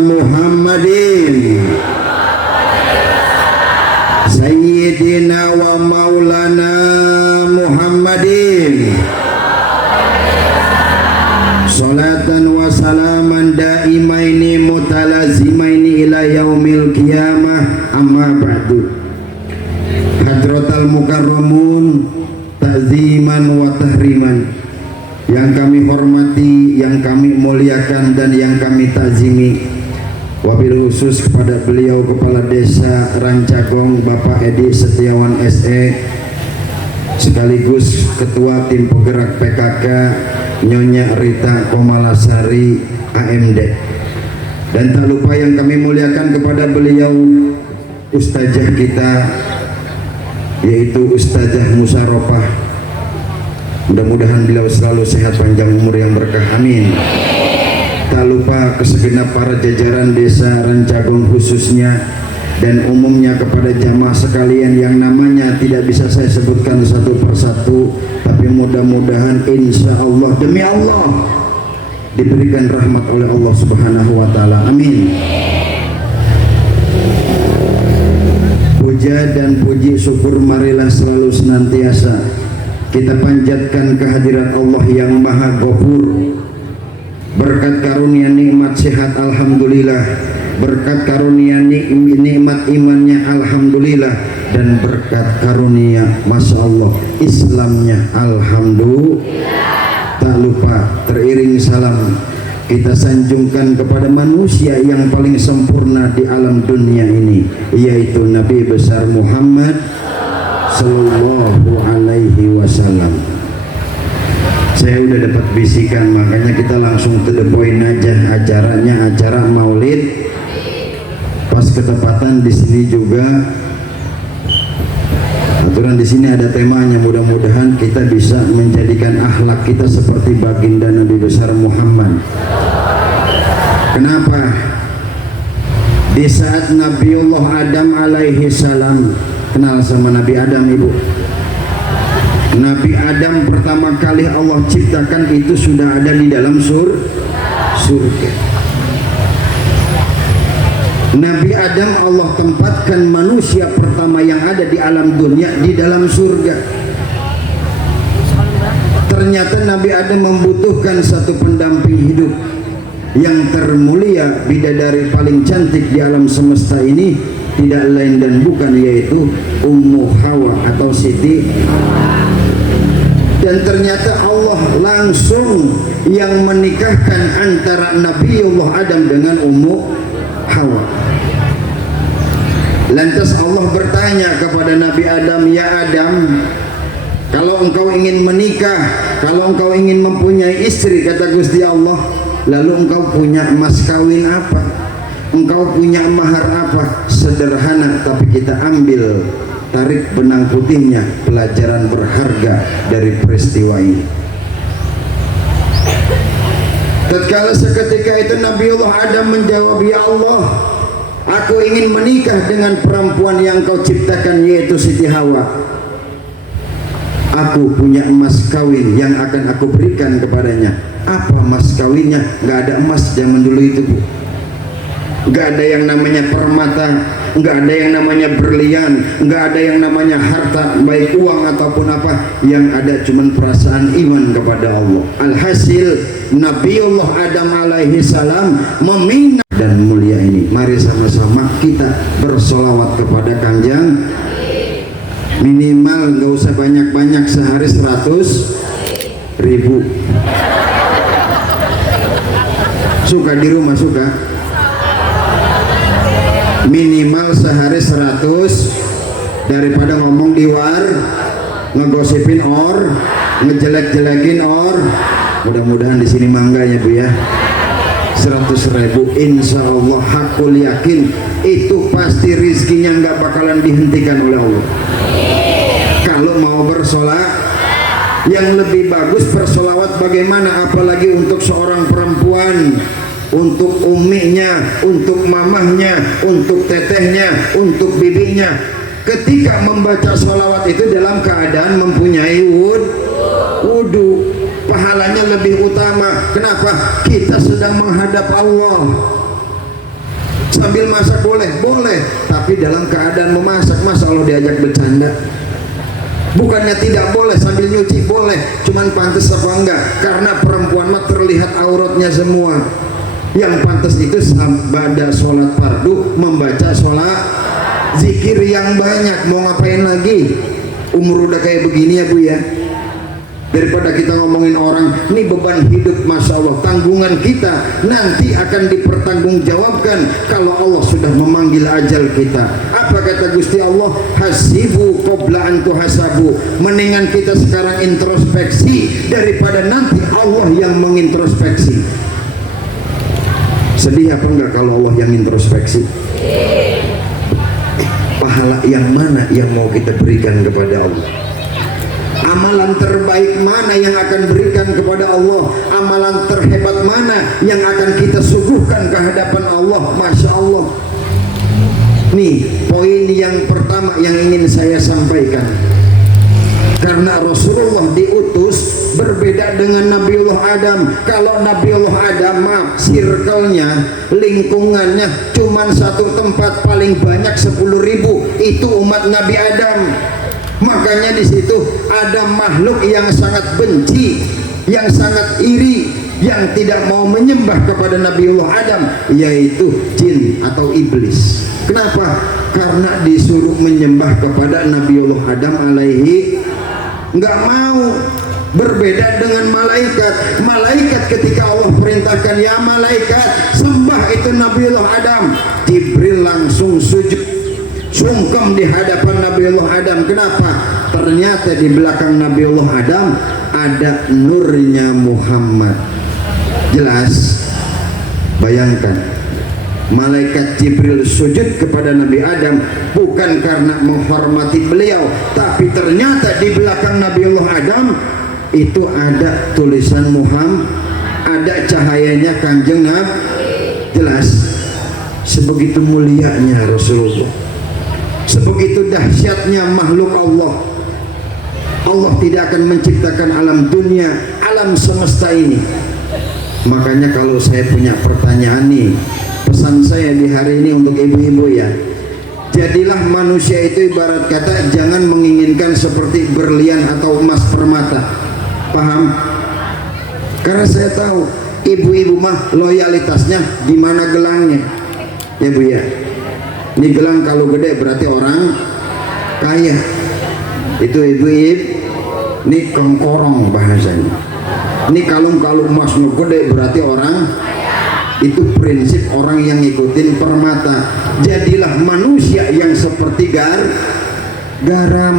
Muhammadin Sayyidina wa maulana Muhammadin Salatan wa salaman daimaini mutalazimaini ila yaumil qiyamah, amma ba'du. Hadratal mukarramun ta'ziman wa tahriman, yang kami hormati, yang kami muliakan, dan yang kami takzimi, wabil khusus kepada beliau Kepala Desa Rancagong Bapak Edi Setiawan SE, sekaligus Ketua Tim Penggerak PKK Nyonya Rita Komalasari AMD, dan tak lupa yang kami muliakan kepada beliau Ustazah kita, yaitu Ustazah Musarofah. Mudah-mudahan beliau selalu sehat, panjang umur yang berkah, amin. Tak lupa ke segenap para jajaran Desa Rancagong, khususnya dan umumnya kepada jamaah sekalian yang namanya tidak bisa saya sebutkan satu persatu, tapi mudah-mudahan insya Allah demi Allah diberikan rahmat oleh Allah Subhanahu wa Ta'ala. Amin. Puja dan puji syukur marilah selalu senantiasa kita panjatkan kehadirat Allah yang Maha Ghafur. Berkat karunia nikmat sehat alhamdulillah, berkat karunia nikmat imannya alhamdulillah, dan berkat karunia masya Allah Islamnya alhamdulillah. Tak lupa teriring salam kita sanjungkan kepada manusia yang paling sempurna di alam dunia ini, yaitu Nabi besar Muhammad sallallahu alaihi wasallam. Saya udah dapat bisikan, makanya kita langsung to the point aja. Acaranya acara Maulid, pas ketepatan di sini juga aturan di sini ada temanya. Mudah-mudahan kita bisa menjadikan akhlak kita seperti baginda Nabi besar Muhammad. Kenapa? Di saat Nabiullah Adam alaihi salam, kenal sama Nabi Adam ibu? Nabi Adam pertama kali Allah ciptakan itu sudah ada di dalam surga. Nabi Adam Allah tempatkan manusia pertama yang ada di alam dunia di dalam surga. Ternyata Nabi Adam membutuhkan satu pendamping hidup yang termulia, bidadari paling cantik di alam semesta ini tidak lain dan bukan yaitu Ummu Hawa atau Siti. Dan ternyata Allah langsung yang menikahkan antara Nabiullah Adam dengan Ummu Hawa. Lantas Allah bertanya kepada Nabi Adam, ya Adam, kalau engkau ingin menikah, kalau engkau ingin mempunyai istri, kata Gusti Allah, lalu engkau punya mas kawin apa? Engkau punya mahar apa? Sederhana, tapi kita ambil tarik benang putihnya, pelajaran berharga dari peristiwa ini. Tatkala seketika itu Nabiullah Adam menjawab, ya Allah, aku ingin menikah dengan perempuan yang kau ciptakan, yaitu Siti Hawa. Aku punya emas kawin yang akan aku berikan kepadanya. Apa emas kawinnya? Gak ada emas zaman dulu itu, Bu. Gak ada yang namanya permata, nggak ada yang namanya berlian, nggak ada yang namanya harta, baik uang ataupun apa. Yang ada cuman perasaan iman kepada Allah. Alhasil Nabiullah Adam alaihi salam meminta dan mulia ini. Mari sama-sama kita bersolawat kepada Kanjeng. Minimal nggak usah banyak-banyak, sehari 100.000. Suka di rumah suka? Minimal sehari 100, daripada ngomong di war, ngegosipin or, ngejelek-jelekin or. Mudah-mudahan di sini mangga ya Bu ya. 100.000 insya Allah, hakul yakin itu pasti rizkinya nggak bakalan dihentikan oleh Allah. Kalau mau bersolat, yang lebih bagus bersolawat bagaimana, apalagi untuk seorang perempuan, untuk uminya, untuk mamahnya, untuk tetehnya, untuk bibinya. Ketika membaca sholawat itu dalam keadaan mempunyai wudu, pahalanya lebih utama. Kenapa? Kita sedang menghadap Allah. Sambil masak boleh, tapi dalam keadaan memasak, masa Allah diajak bercanda? Bukannya tidak boleh, sambil nyuci boleh, cuman pantas apa enggak? Karena perempuan mah terlihat auratnya semua. Yang pantas itu pada sholat fardu membaca sholat zikir yang banyak. Mau ngapain lagi? Umur udah kayak begini ya Bu ya. Daripada kita ngomongin orang, ini beban hidup, masya Allah, tanggungan kita nanti akan dipertanggungjawabkan kalau Allah sudah memanggil ajal kita. Apa kata Gusti Allah? Hasibu qabla an tuhasabu. Mendingan kita sekarang introspeksi daripada nanti Allah yang mengintrospeksi. Sedih apa enggak kalau Allah yang introspeksi? Pahala yang mana yang mau kita berikan kepada Allah? Amalan terbaik mana yang akan berikan kepada Allah? Amalan terhebat mana yang akan kita suguhkan ke hadapan Allah? Masya Allah. Nih poin yang pertama yang ingin saya sampaikan. Karena Rasulullah diutus berbeda dengan Nabiullah Adam. Kalau Nabiullah Adam circle-nya, lingkungannya cuman satu tempat, paling banyak 10.000, itu umat Nabi Adam. Makanya di situ ada makhluk yang sangat benci, yang sangat iri, yang tidak mau menyembah kepada Nabiullah Adam, yaitu jin atau iblis. Kenapa? Karena disuruh menyembah kepada Nabiullah Adam alaihi, nggak mau. Berbeda dengan malaikat. Malaikat ketika Allah perintahkan, ya malaikat sembah itu Nabiullah Adam, Jibril langsung sujud, sungkem di hadapan Nabiullah Adam. Kenapa? Ternyata di belakang Nabiullah Adam ada nurnya Muhammad. Jelas? Bayangkan, malaikat Jibril sujud kepada Nabi Adam bukan karena menghormati beliau, tapi ternyata di belakang Nabiullah Adam itu ada tulisan Muhammad, ada cahayanya Kanjeng Nabi. Jelas? Sebegitu mulianya Rasulullah, sebegitu dahsyatnya makhluk Allah. Allah tidak akan menciptakan alam dunia, alam semesta ini. Makanya kalau saya punya pertanyaan nih, pesan saya di hari ini untuk ibu-ibu ya, jadilah manusia itu ibarat kata jangan menginginkan seperti berlian atau emas permata. Paham? Karena saya tahu ibu-ibu mah loyalitasnya di mana gelangnya, ya Bu ya. Ini gelang kalau gede berarti orang kaya. Itu ibu-ibu, ini kengkorong bahasanya. Ini kalung-kalung emasnya gede berarti orang. Itu prinsip orang yang ngikutin permata. Jadilah manusia yang seperti garam.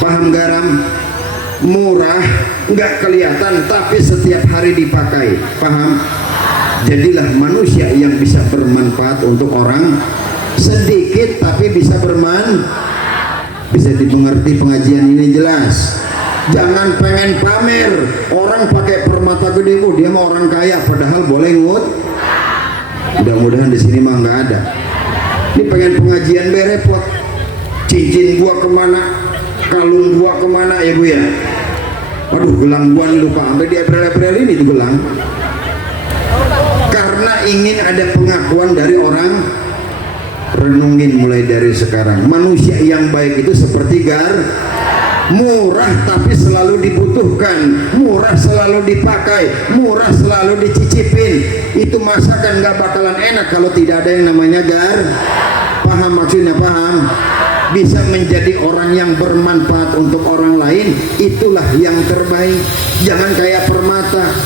Paham garam? Murah, nggak kelihatan, tapi setiap hari dipakai. Paham? Jadilah manusia yang bisa bermanfaat untuk orang. Sedikit tapi bisa bisa dimengerti pengajian ini. Jelas? Jangan pengen pamer. Orang pakai permata gede, dia mau orang kaya, padahal boleh ngut. Mudah-mudahan di sini mah nggak ada. Ini pengen pengajian berepot. Cincin gua kemana? Kalung gua kemana ya Bu ya? Aduh, gelang gua lupa, sampai di April ini tuh gelang. Karena ingin ada pengakuan dari orang. Renungin mulai dari sekarang, manusia yang baik itu seperti murah tapi selalu dibutuhkan, murah selalu dipakai, murah selalu dicicipin. Itu masakan nggak bakalan enak kalau tidak ada yang namanya paham maksudnya? Paham? Bisa menjadi orang yang bermanfaat untuk orang lain, itulah yang terbaik. Jangan kayak permata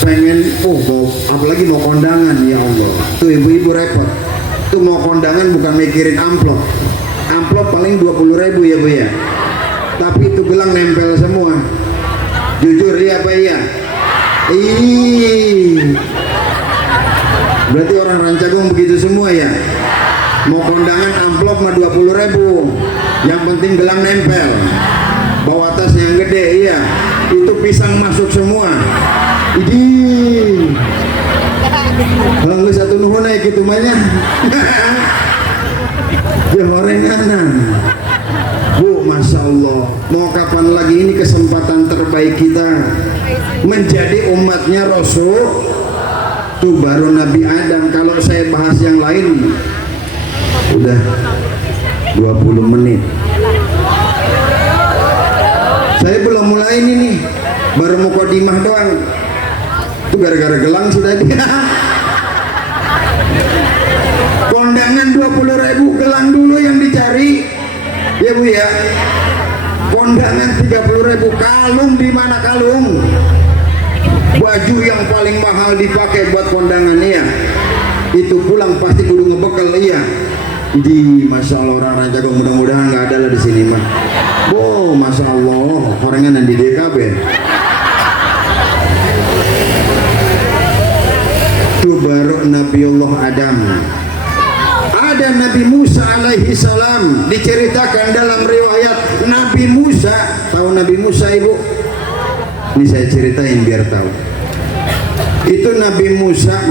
pengen apalagi mau kondangan, ya Allah, tuh ibu-ibu repot tuh mau kondangan bukan mikirin amplop paling 20.000 ya Bu ya, tapi itu gelang nempel semua. Jujur ya apa iya? Berarti orang Rancagong begitu semua ya. Mau kondangan amplop mah 20.000, yang penting gelang nempel, bawa tas yang gede. Iya, itu pisang masuk semua. Kalau nggak satu nuhun naik gitu banyak. Ya gorenganan. Bu, Masya Allah, mau kapan lagi ini kesempatan terbaik kita menjadi umatnya Rasul. Tuh baru Nabi Adam. Kalau saya bahas yang lain udah 20 menit. Saya belum mulai ini nih, baru mukodimah doang. Itu gara-gara gelang sih tadi. Kondangan 20.000, gelang dulu yang dicari ya Bu ya. Kondangan 30.000, kalung di mana kalung? Baju yang paling mahal dipakai buat kondangan ya. Itu pulang pasti kudu ngebekal iya. Di Masya Allah orang Rancagong, mudah-mudahan nggak ada lah di sini mah. Oh Masya Allah, orangnya di DKB. Itu baru Nabiullah Adam. Ada Nabi Musa alaihi salam, diceritakan dalam riwayat Nabi Musa. Tahu Nabi Musa ibu? Ini saya ceritain biar tahu. Itu Nabi Musa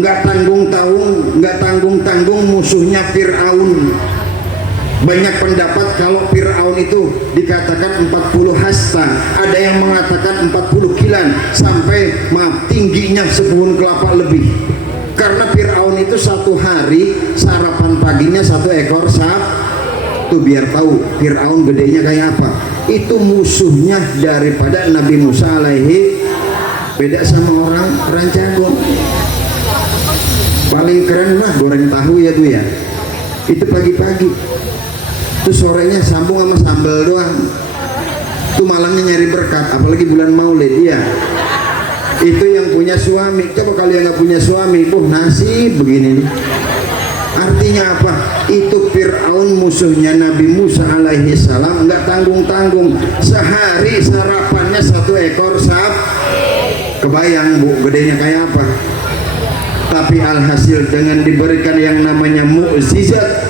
nggak tanggung-tanggung musuhnya Fir'aun. Banyak pendapat kalau Fir'aun itu dikatakan 40 hasta, ada yang mengatakan 40 kilan, sampai tingginya sebuah kelapa lebih. Karena Fir'aun itu satu hari sarapan paginya 1 ekor sapi. Tuh biar tahu Fir'aun gedenya kayak apa. Itu musuhnya daripada Nabi Musa alaihi. Beda sama orang Rancago. Paling keren lah goreng tahu ya tuh ya. Itu pagi-pagi. Tuh sorenya sambung sama sambal doang. Tuh malamnya nyari berkat, apalagi bulan Maulid ya. Itu yang punya suami. Coba kalau yang nggak punya suami, nasib begini nih. Artinya apa? Itu Fir'aun musuhnya Nabi Musa alaihi salam, nggak tanggung-tanggung. Sehari sarapannya 1 ekor sapi. Kebayang bu, gedenya kayak apa? Tapi alhasil dengan diberikan yang namanya mukjizat,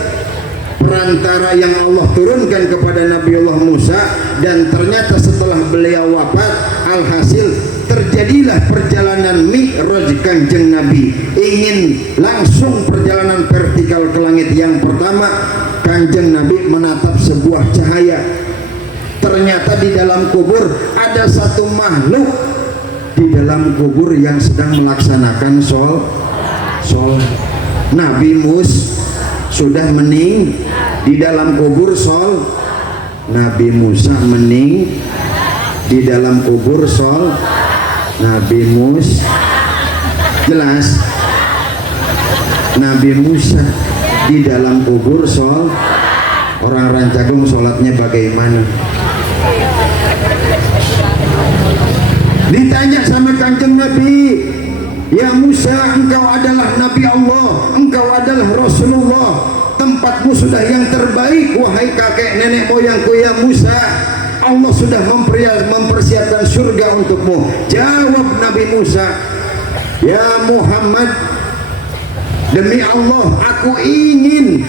perantara yang Allah turunkan kepada Nabi Allah Musa, dan ternyata setelah beliau wafat, alhasil terjadilah perjalanan Mi'raj Kanjeng Nabi. Ingin langsung perjalanan vertikal ke langit. Yang pertama, Kanjeng Nabi menatap sebuah cahaya. Ternyata di dalam kubur ada satu makhluk di dalam kubur yang sedang melaksanakan sholat. Nabi Musa sudah mening di dalam kubur Nabi Musa mening di dalam kubur Nabi Musa. Jelas? Nabi Musa di dalam kubur orang Rancagung sholatnya bagaimana? Ditanya sama Kanjeng Nabi, ya Musa, engkau adalah Nabi Allah, engkau adalah Rasulullah, tempatmu sudah yang terbaik, wahai kakek nenek moyangku ya Musa. Allah sudah mempersiapkan surga untukmu. Jawab Nabi Musa, ya Muhammad, demi Allah aku iri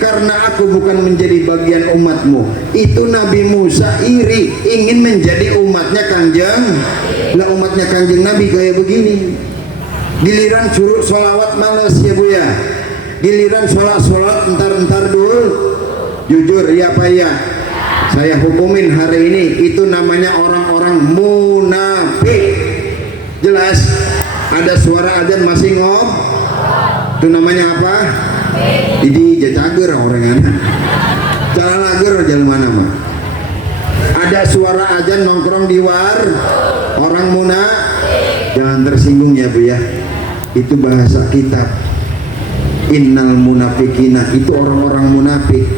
karena aku bukan menjadi bagian umatmu. Itu Nabi Musa iri, ingin menjadi umatnya Kanjeng. Lah umatnya Kanjeng Nabi kayak begini. Giliran suruh sholawat males ya bu ya. Giliran sholat entar dulu. Jujur ya pak ya, saya hukumin hari ini, itu namanya orang-orang munafik. Jelas? Ada suara adzan masih itu namanya apa? Jadi jacager orang anak. Jalan lager jalan mana mah? Ada suara azan nongkrong di war, orang jangan tersinggung ya bu ya. Itu bahasa kitab. Innal munafikina, itu orang-orang munafik.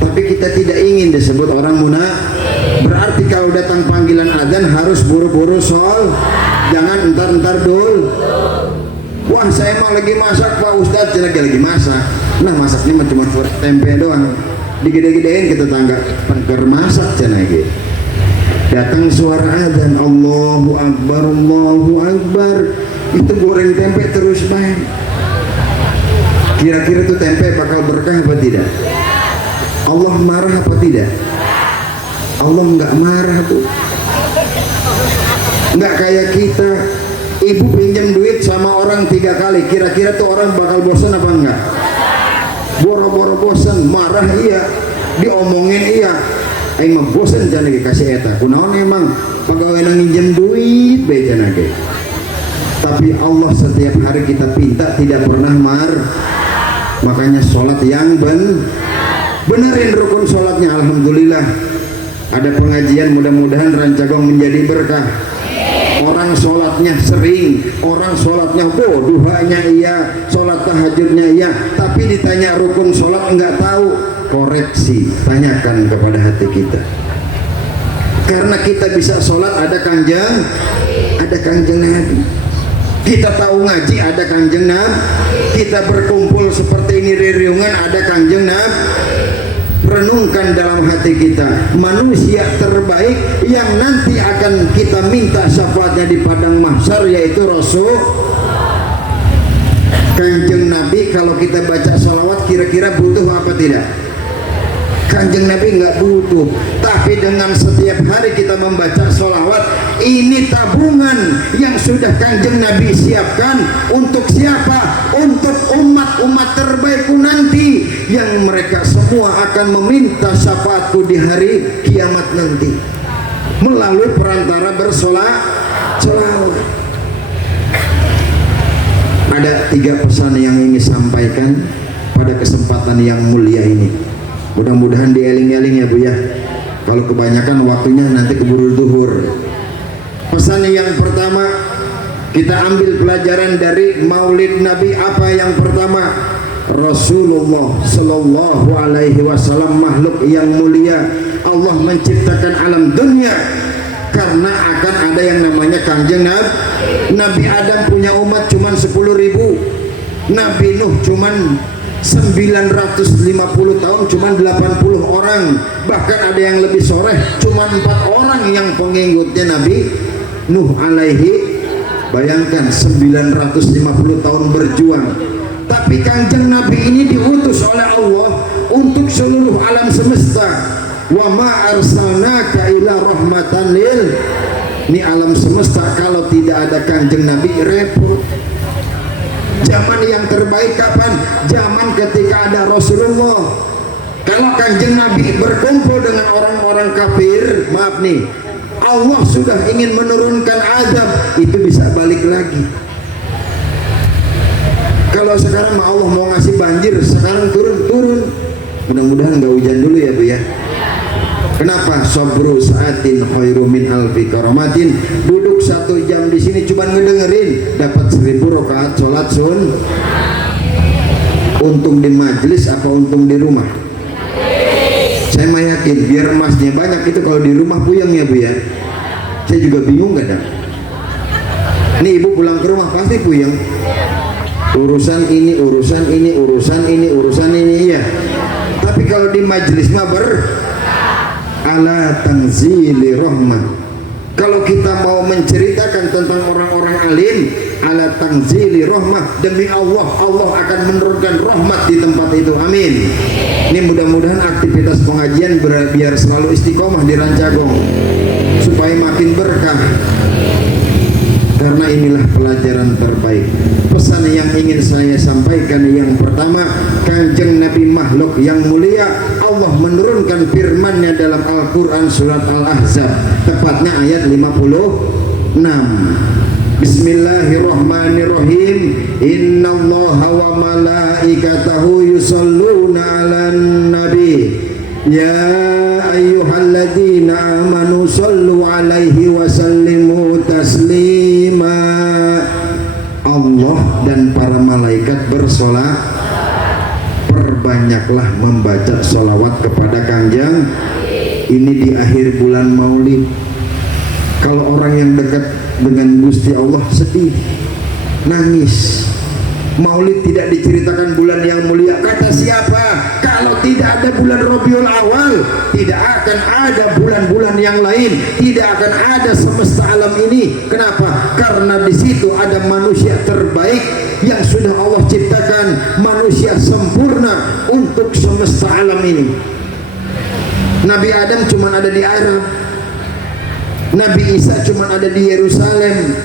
Tapi kita tidak ingin disebut orang munafik. Berarti kalau datang panggilan azan harus buru-buru jangan entar dulu. Wah saya mah lagi masak Pak Ustadz, lagi masak. Nah masaknya cuma tempe doang, digede-gedein ke tetangga, pengker masak cina gitu. Datang suara adzan, Allahu Akbar, Allahu Akbar, itu goreng tempe terus baik. Kira-kira tuh tempe bakal berkah apa tidak? Allah marah apa tidak? Allah nggak marah tuh. Nggak kayak kita. Ibu pinjam duit sama orang 3 kali, kira-kira tuh orang bakal bosan apa enggak? Boro-boro bosan, marah iya, diomongin iya. Emang bosan jangan dikasih eta. Kunaon emang pegawai nginjem duit beja nage. Tapi Allah setiap hari kita pinta tidak pernah Makanya sholat yang benerin rukun sholatnya. Alhamdulillah ada pengajian, mudah-mudahan Rancagong menjadi berkah. Orang sholatnya sering, orang sholatnya duhanya iya, sholat tahajudnya iya, tapi ditanya rukun sholat enggak tahu. Koreksi, tanyakan kepada hati kita. Karena kita bisa sholat ada kanjeng Nabi. Kita tahu ngaji ada kanjeng Nabi. Kita berkumpul seperti ini riungan ada kanjeng Nabi. Renungkan dalam hati kita, manusia terbaik yang nanti akan kita minta syafaatnya di padang mahsyar yaitu Rasul Kanjeng Nabi. Kalau kita baca salawat kira-kira butuh apa tidak? Kanjeng Nabi nggak butuh, tapi dengan setiap hari kita membaca sholawat, ini tabungan yang sudah Kanjeng Nabi siapkan untuk siapa? Untuk umat-umat terbaikku nanti, yang mereka semua akan meminta syafaatku di hari kiamat nanti melalui perantara bersolawat. Ada 3 pesan yang ingin sampaikan pada kesempatan yang mulia ini. Mudah-mudahan dieling-eling ya Bu ya. Kalau kebanyakan waktunya nanti keburu duhur. Pesan yang pertama, kita ambil pelajaran dari Maulid Nabi. Apa yang pertama? Rasulullah Sallallahu Alaihi Wasallam makhluk yang mulia. Allah menciptakan alam dunia karena akan ada yang namanya Kanjeng Nabi. Nabi Adam punya umat cuman 10.000. Nabi Nuh cuman 950 tahun cuman 80 orang, bahkan ada yang lebih soreh cuman 4 orang yang pengikutnya Nabi Nuh alaihi. Bayangkan 950 tahun berjuang, tapi Kanjeng Nabi ini diutus oleh Allah untuk seluruh alam semesta. Wa ma arsalnaka ila rahmatan lil, ini alam semesta kalau tidak ada Kanjeng Nabi repot. Zaman yang terbaik kapan? Zaman ketika ada Rasulullah. Kalau Kanjeng Nabi berkumpul dengan orang-orang kafir, maaf nih, Allah sudah ingin menurunkan azab, itu bisa balik lagi. Kalau sekarang Allah mau ngasih banjir, sekarang turun. Mudah-mudahan nggak hujan dulu ya Bu ya. Kenapa? Sabru sa'atin khairu min alfi karamatin. Duduk 1 jam di sini cuma ngedengerin, dapat 1000 rakaat sholat sun. Untung di majelis apa untung di rumah? Saya mah yakin biar emasnya banyak itu kalau di rumah puyeng ya Bu ya. Saya juga bingung kadang. Nih ibu pulang ke rumah pasti puyeng. Urusan ini, urusan ini, urusan ini, urusan ini ya. Tapi kalau di majelis mah ala tanzili rahmah. Kalau kita mau menceritakan tentang orang-orang alim, ala tanzili rahmah, demi Allah, Allah akan menurunkan rahmat di tempat itu. Amin. Ini mudah-mudahan aktivitas pengajian biar selalu istiqomah di Rancagong supaya makin berkah. Karena inilah pelajaran terbaik. Pesan yang ingin saya sampaikan yang pertama, Kanjeng Nabi makhluk yang mulia. Allah menurunkan firman-Nya dalam Al-Quran surat Al-Ahzab, tepatnya ayat 56. Bismillahirrahmanirrahim. Innallaha wa malaikatahu yusholluna 'alan nabi. Ya ayyuhalladzina amanu shollu 'alaihi wa sallimu taslima. Allah dan para malaikat bersolat. Perbanyaklah membaca sholawat kepada Kanjeng. Ini di akhir bulan Maulid. Kalau orang yang dekat dengan Gusti Allah sedih, nangis. Maulid tidak diceritakan bulan yang mulia. Kata siapa? Kalau tidak ada bulan Rabiul Awal, tidak akan ada bulan-bulan yang lain, tidak akan ada semesta alam ini. Kenapa? Karena di situ ada manusia terbaik yang sudah Allah ciptakan, manusia sempurna untuk semesta alam ini. Nabi Adam cuma ada di Arab, Nabi Isa cuma ada di Yerusalem,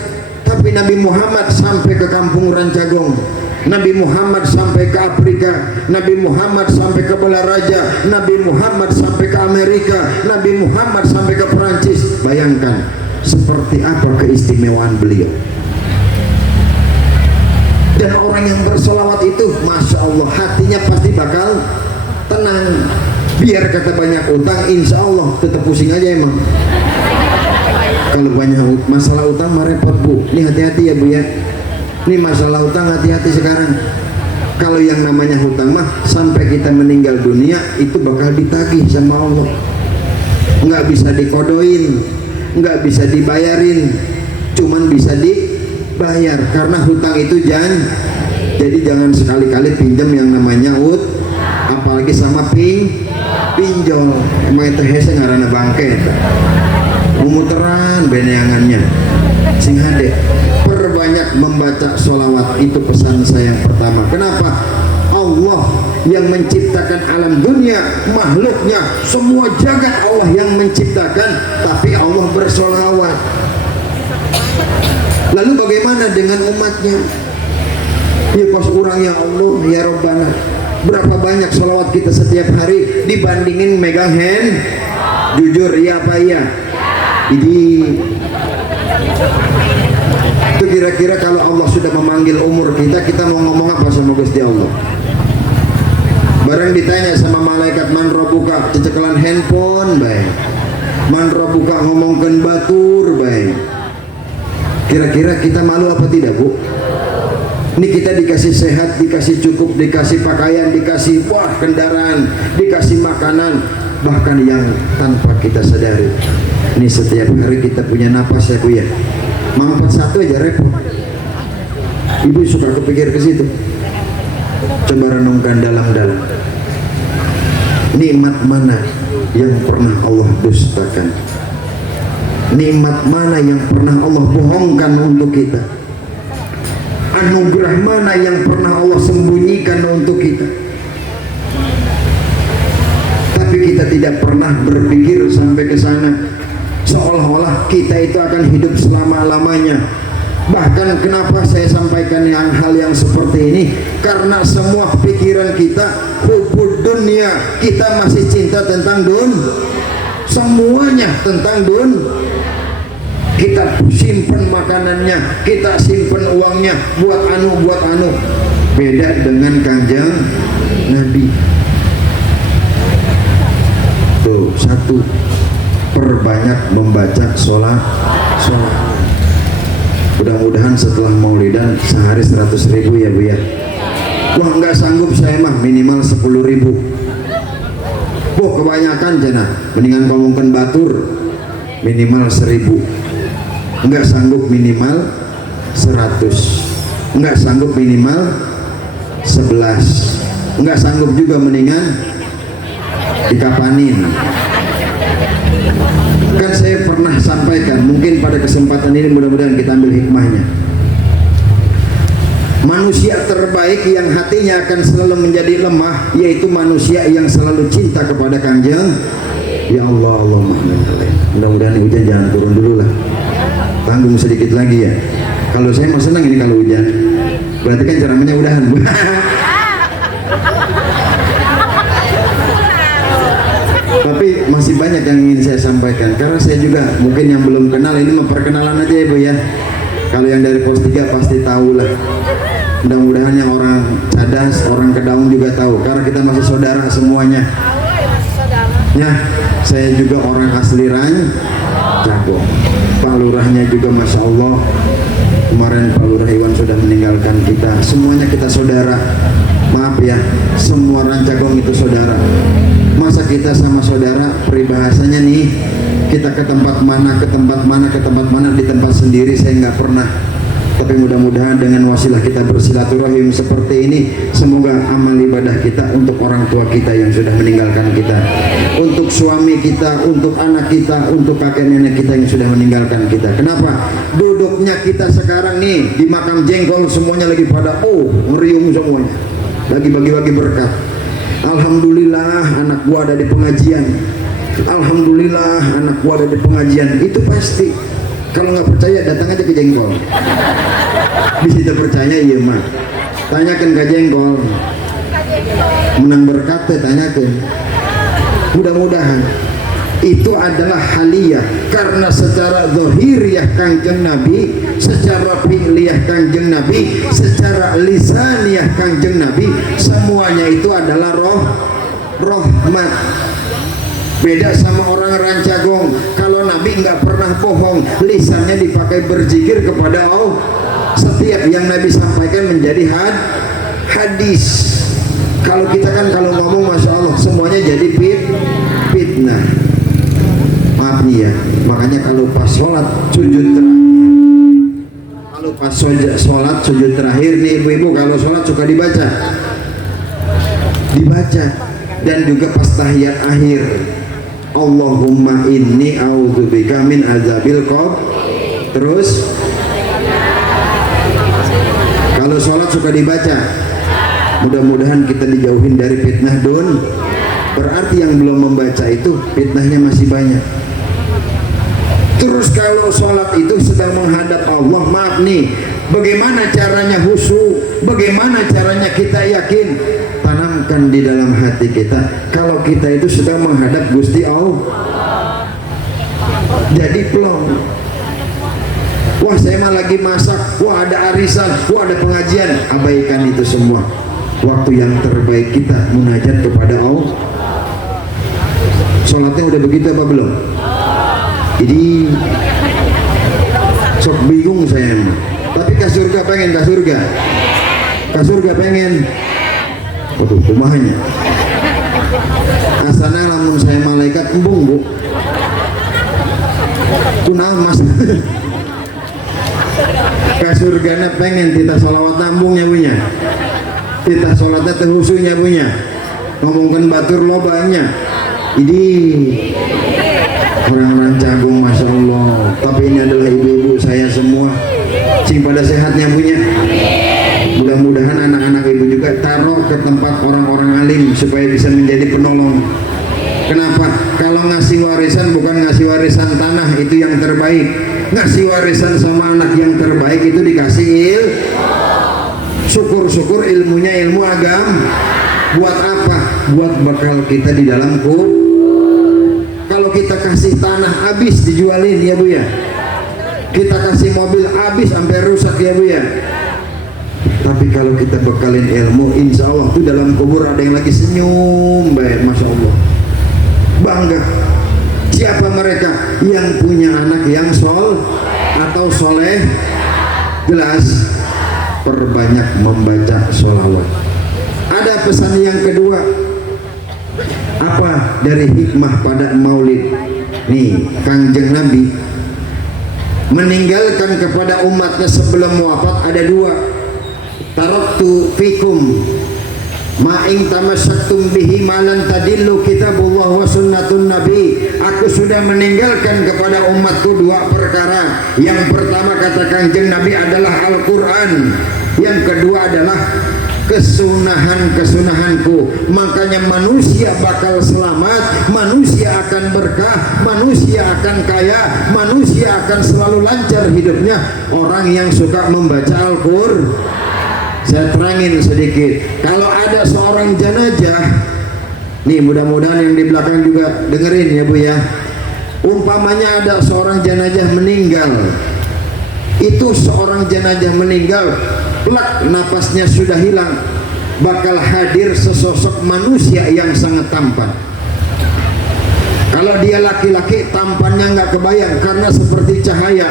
tapi Nabi Muhammad sampai ke kampung Rancagong, Nabi Muhammad sampai ke Afrika, Nabi Muhammad sampai ke Balaraja, Nabi Muhammad sampai ke Amerika, Nabi Muhammad sampai ke Perancis. Bayangkan seperti apa keistimewaan beliau. Dan orang yang bersolawat itu, Masya Allah, hatinya pasti bakal tenang. Biar kata banyak utang, insya Allah tetap pusing aja emang. Kalau banyak masalah utang mah repot Bu. Ini hati-hati ya Bu ya. Ini masalah utang hati-hati sekarang. Kalau yang namanya hutang mah sampai kita meninggal dunia itu bakal ditagih sama Allah. Nggak bisa dikodoin, nggak bisa dibayarin, cuman bisa dibayar. Karena hutang itu jadi jangan sekali-kali pinjam yang namanya apalagi sama pinjol. Emang itu hese ngarana bangke. Umuteran beneangannya sing hade. Perbanyak membaca sholawat, itu pesan saya yang pertama. Kenapa? Allah yang menciptakan alam dunia, makhluknya, semua jagat Allah yang menciptakan, tapi Allah bersolawat. Lalu bagaimana dengan umatnya? Ya pas kurang ya Allah, ya Rabbana. Berapa banyak sholawat kita setiap hari dibandingin megang hand? Jujur, iya apa iya? Jadi itu kira-kira kalau Allah sudah memanggil umur kita, kita mau ngomong apa sama Gusti Allah? Barang ditanya sama malaikat, man rabbuka, cecekelan handphone baik, man rabbuka ngomongkan batur baik. Kira-kira kita malu apa tidak, Bu? Ini kita dikasih sehat, dikasih cukup, dikasih pakaian, dikasih kendaraan, dikasih makanan, bahkan yang tanpa kita sadari. Ini setiap hari kita punya napas ya Bu ya. Mampet satu aja repot. Ibu suka kepikir ke situ. Coba renungkan dalam-dalam. Nikmat mana yang pernah Allah dustakan? Nikmat mana yang pernah Allah bohongkan untuk kita? Anugerah mana yang pernah Allah sembunyikan untuk kita? Tapi kita tidak pernah berpikir sampai ke sana. Seolah-olah kita itu akan hidup selama-lamanya. Bahkan kenapa saya sampaikan hal yang seperti ini? Karena semua pikiran kita hubud dunia, kita masih cinta tentang semuanya tentang kita simpen makanannya, kita simpen uangnya buat anu. Beda dengan Kanjeng Nabi. Tuh, satu, perbanyak membaca sholat. Mudah-mudahan setelah maulidan sehari 100.000 ya Bu ya. Wah nggak sanggup saya mah, minimal 10.000. Wah kebanyakan jana, mendingan ngomongkan batur, minimal 1.000. Enggak sanggup minimal 100, enggak sanggup minimal 11, enggak sanggup juga mendingan dikapanin. Kan saya pernah sampaikan, mungkin pada kesempatan ini mudah-mudahan kita ambil hikmahnya. Manusia terbaik yang hatinya akan selalu menjadi lemah, yaitu manusia yang selalu cinta kepada Kanjeng. Ya Allah, mudah-mudahan hujan jangan turun dulu lah, tanggung sedikit lagi ya. Kalau saya mau senang ini kalau hujan, berarti kan ceramahnya udahan. Tapi masih banyak yang ingin saya sampaikan, karena saya juga mungkin yang belum kenal, ini memperkenalan aja ya Bu ya. Kalau yang dari pos 3 pasti tahu lah. Mudah-mudahan yang orang Cadas, orang Kedaung juga tahu, karena kita masih saudara semuanya. Ya, saya juga orang asli Rancagong. Pak Lurahnya juga Masya Allah, kemarin Pak Lurah Iwan sudah meninggalkan kita. Semuanya kita saudara. Maaf ya, semua Rancagong itu saudara. Masa kita sama saudara peribahasanya nih, kita ke tempat mana, di tempat sendiri saya nggak pernah. Tapi mudah-mudahan dengan wasilah kita bersilaturahim seperti ini, semoga amal ibadah kita untuk orang tua kita yang sudah meninggalkan kita, untuk suami kita, untuk anak kita, untuk kakek nenek kita yang sudah meninggalkan kita. Kenapa? Duduknya kita sekarang nih di makam jengkol, semuanya lagi pada ngeriung semuanya, lagi bagi-bagi berkat. Alhamdulillah anak gua ada di pengajian, alhamdulillah anak gua ada di pengajian. Itu pasti. Kalau nggak percaya datang aja ke jengkol. Bisa percaya iya mah, tanyakan ke jengkol, menang berkat tanyakan. Mudah-mudahan itu adalah haliyah, karena secara zahiriyah Kanjeng Nabi, secara fi'liyah Kanjeng Nabi, secara lisaniyah Kanjeng Nabi, semuanya itu adalah rahmat. Beda sama orang Rancagong. Kalau Nabi nggak pernah bohong, lisannya dipakai berzikir kepada Allah. Setiap yang Nabi sampaikan menjadi hadis. Kalau kita kan kalau ngomong Masya Allah semuanya jadi fitnah. Maaf nih ya, makanya kalau pas sholat sujud terakhir nih ibu-ibu, kalau sholat suka dibaca dan juga pas tahiyat akhir, Allahumma inni a'udzubika min azabil qabr. Terus kalau sholat suka dibaca Mudah-mudahan kita dijauhin dari fitnah berarti yang belum membaca itu fitnahnya masih banyak. Terus kalau sholat itu sedang menghadap Allah, maaf nih, bagaimana caranya khusyuk, bagaimana caranya kita yakin? Tanamkan di dalam hati kita kalau kita itu sedang menghadap Gusti Allah. Jadi plong, wah saya mah lagi masak, wah ada arisan, wah ada pengajian, abaikan itu semua. Waktu yang terbaik kita munajat kepada Allah. Sholatnya udah begitu apa belum? Jadi sok bingung saya, tapi ke surga pengen, ke surga pengen. Waduh, kumahnya asana lamun saya malaikat embung bu kunaon mas. Ke surgana pengen kita salawat nambungnya punya, kita sholatnya tehusunya punya, ngomongkan batur lobanya. Ini orang-orang jagung, masya Allah. Tapi ini adalah ibu-ibu saya semua, sing pada sehatnya punya. Mudah-mudahan anak-anak ibu juga taruh ke tempat orang-orang alim supaya bisa menjadi penolong. Kenapa? Kalau ngasih warisan bukan ngasih warisan tanah, itu yang terbaik. Ngasih warisan sama anak yang terbaik itu dikasih syukur-syukur ilmunya ilmu agama. Buat apa? Buat bekal kita di dalam kubur. Kalau kita kasih tanah habis dijualin ya bu ya, kita kasih mobil habis sampai rusak ya bu ya. Tapi kalau kita bekalin ilmu, insya Allah tuh dalam kubur ada yang lagi senyum baik, masya Allah, bangga. Siapa mereka? Yang punya anak yang soleh. Jelas, perbanyak membaca sholawat. Ada pesan yang kedua, apa dari hikmah pada maulid nih, Kangjeng Nabi meninggalkan kepada umatnya sebelum wafat ada dua. Taraktu fikum ma'ing tamassaktum bihi malan tadillu kitabullah wa sunnatun nabi. Aku sudah meninggalkan kepada umatku dua perkara. Yang pertama kata Kangjeng Nabi adalah Al-Quran, yang kedua adalah kesunahanku. Makanya manusia bakal selamat, manusia akan berkah, manusia akan kaya, manusia akan selalu lancar hidupnya, orang yang suka membaca Al-Quran. Saya terangin sedikit, kalau ada seorang jenazah nih, mudah-mudahan yang di belakang juga dengerin ya bu ya. Umpamanya ada seorang jenazah meninggal, itu seorang jenazah meninggal, plak napasnya sudah hilang, bakal hadir sesosok manusia yang sangat tampan. Kalau dia laki-laki, tampannya nggak kebayang karena seperti cahaya.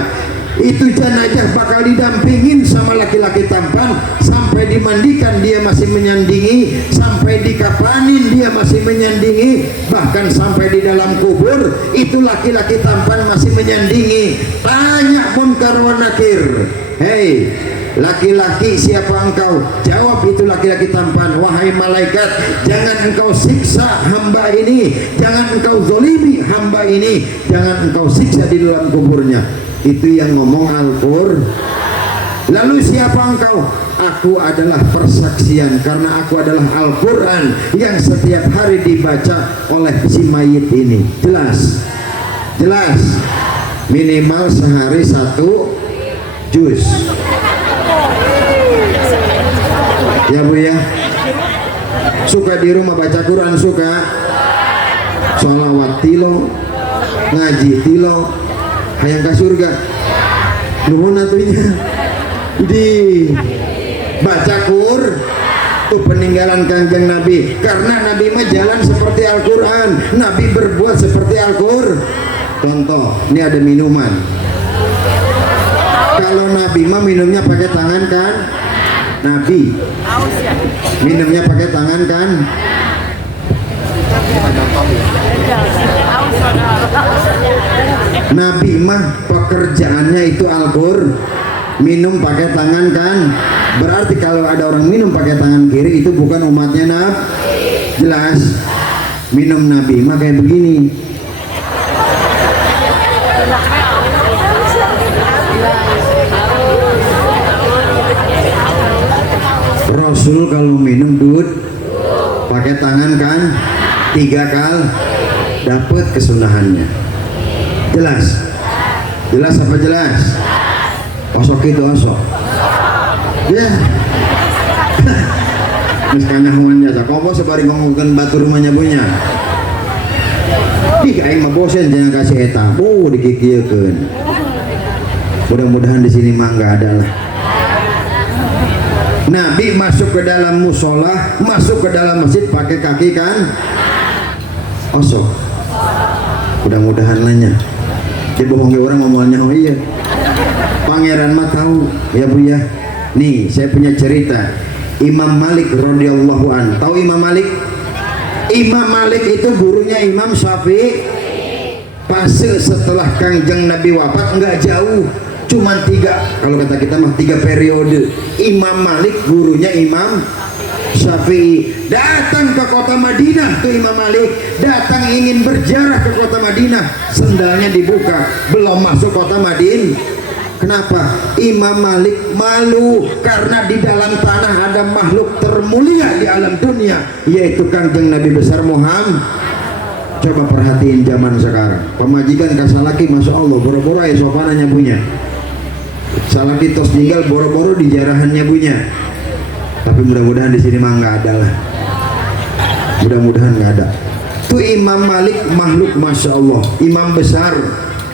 Itu jenazah bakal didampingin sama laki-laki tampan sampai dimandikan dia masih menyandingi, sampai dikapanin dia masih menyandingi, bahkan sampai di dalam kubur itu laki-laki tampan masih menyandingi. Tanya Munkar wa Nakir, hei laki-laki siapa engkau? Jawab itu laki-laki tampan, wahai malaikat, jangan engkau siksa hamba ini, jangan engkau zolimi hamba ini, jangan engkau siksa di dalam kuburnya. Itu yang ngomong Al-Qur'an. Lalu siapa engkau? Aku adalah persaksian, karena aku adalah Al-Quran yang setiap hari dibaca oleh si mayit ini. Jelas? Minimal sehari 1 juz ya bu ya. Suka di rumah baca Quran, suka sholawat tilo, ngaji tilo, hayang ke surga nuhun atunya di baca Qur'an. Itu peninggalan Kanjeng Nabi, karena Nabi mah jalan seperti Al-Quran, Nabi berbuat seperti Al-Quran. Contoh, ini ada minuman, kalau Nabi mah minumnya pakai tangan kan, Nabi minumnya pakai tangan kan. Nabi mah pekerjaannya itu Al-Qur'an, minum pakai tangan kan. Berarti kalau ada orang minum pakai tangan kiri itu bukan umatnya Nabi. Jelas, minum Nabi mah kayak begini. Rasul kalau minum pakai tangan kan 3 kali dapat kesunahannya. Jelas? Jelas apa jelas? Osok itu osok. Ya. Misalnya hanya tak kau sebari ngomongkan batu rumahnya punya. Ih, aing mah bosen jangan kasih eta. Dikikiekeun. Mudah-mudahan di sini mah enggak ada lah. Nabi masuk ke dalam musola, masuk ke dalam masjid pakai kaki kan? Osok. Mudah-mudahan lahnya. Dia bohong orang ngomongnya, oh iya. Pangeran mah tahu, ya Bu ya. Nih, saya punya cerita. Imam Malik radhiyallahu an. Tahu Imam Malik? Imam Malik itu gurunya Imam Syafi'i. Fase setelah Kangjeng Nabi wafat enggak jauh, cuman 3, kalau kata kita mah 3 periode. Imam Malik gurunya Imam Syafi'i. Datang ke kota Madinah tuh Imam Malik, datang ingin berziarah ke kota Madinah, sendalnya dibuka, belum masuk kota Madinah. Kenapa? Imam Malik malu karena di dalam tanah ada makhluk termulia di alam dunia, yaitu Kangjeng Nabi besar Muhammad. Coba perhatiin zaman sekarang, pemajikan kasalaki, masya Allah, boro-boro ya sopananya punya, salaki tos tinggal boro-boro di jarahannya punya. Tapi mudah-mudahan di sini mah nggak ada lah, mudah-mudahan nggak ada. Tuh Imam Malik makhluk masya Allah, imam besar,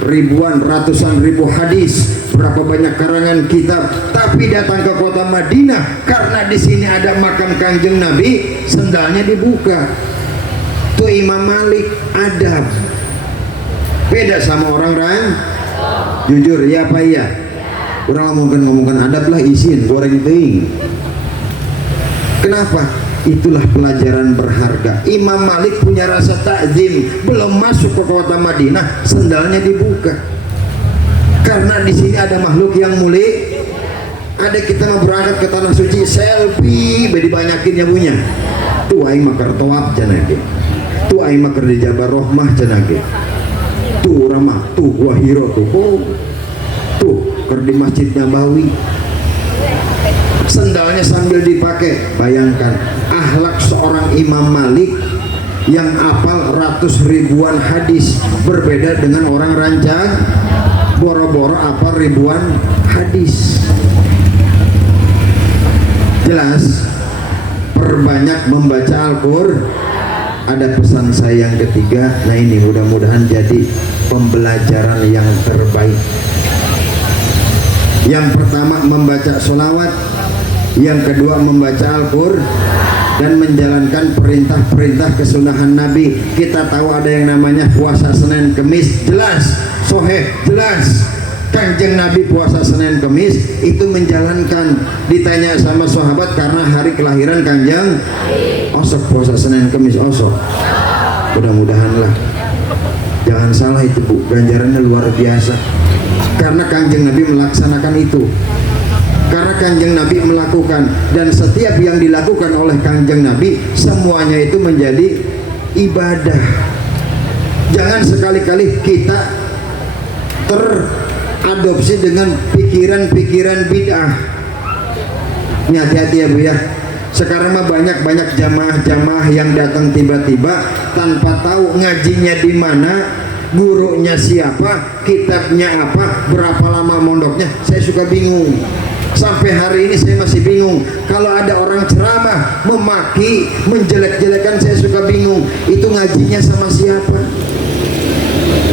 ribuan ratusan ribu hadis, berapa banyak karangan kitab, tapi datang ke kota Madinah karena di sini ada makam Kangjeng Nabi, sendalnya dibuka. Tuh Imam Malik adab, beda sama orang jujur ya apa ya? Orang ngomongkan adab lah, isin goreng ting. Kenapa? Itulah pelajaran berharga. Imam Malik punya rasa takzim, belum masuk ke kota Madinah, sendalnya dibuka. Karena di sini ada makhluk yang mulia. Ada kita mau berangkat ke tanah suci, selfie, bedi banyakin yang punya. Tuh aing makar toab janage. Tuh aing makar di Jabar Rohmah janage. Tuh ramah, tuh wahiro tuh. Tuh ker di Masjid Nabawi. Sendalnya sambil dipakai. Bayangkan akhlak seorang Imam Malik yang hafal ratus ribuan hadis, berbeda dengan orang rancang boro-boro hafal ribuan hadis. Jelas? Perbanyak membaca Al-Qur'an. Ada pesan saya yang ketiga. Nah ini mudah-mudahan jadi pembelajaran yang terbaik. Yang pertama membaca sholawat, yang kedua membaca Al-Qur'an, dan menjalankan perintah-perintah kesunahan Nabi. Kita tahu ada yang namanya puasa Senin Kemis, jelas, soheh, jelas. Kangjeng Nabi puasa Senin Kemis itu menjalankan. Ditanya sama sahabat karena hari kelahiran Kangjeng, osok puasa Senin Kemis, osok. Mudah-mudahan lah, jangan salah itu Bu, ganjarannya luar biasa. Karena Kangjeng Nabi melaksanakan itu, karena Kangjeng Nabi melakukan, dan setiap yang dilakukan oleh Kangjeng Nabi semuanya itu menjadi ibadah. Jangan sekali-kali kita teradopsi dengan pikiran-pikiran bid'ah. Ini hati-hati ya Bu ya. Sekarang mah banyak jamaah-jamaah yang datang tiba-tiba tanpa tahu ngajinya di mana, gurunya siapa, kitabnya apa, berapa lama mondoknya. Saya suka bingung. Sampai hari ini saya masih bingung. Kalau ada orang ceramah memaki, menjelek-jelekan, saya suka bingung. Itu ngajinya sama siapa?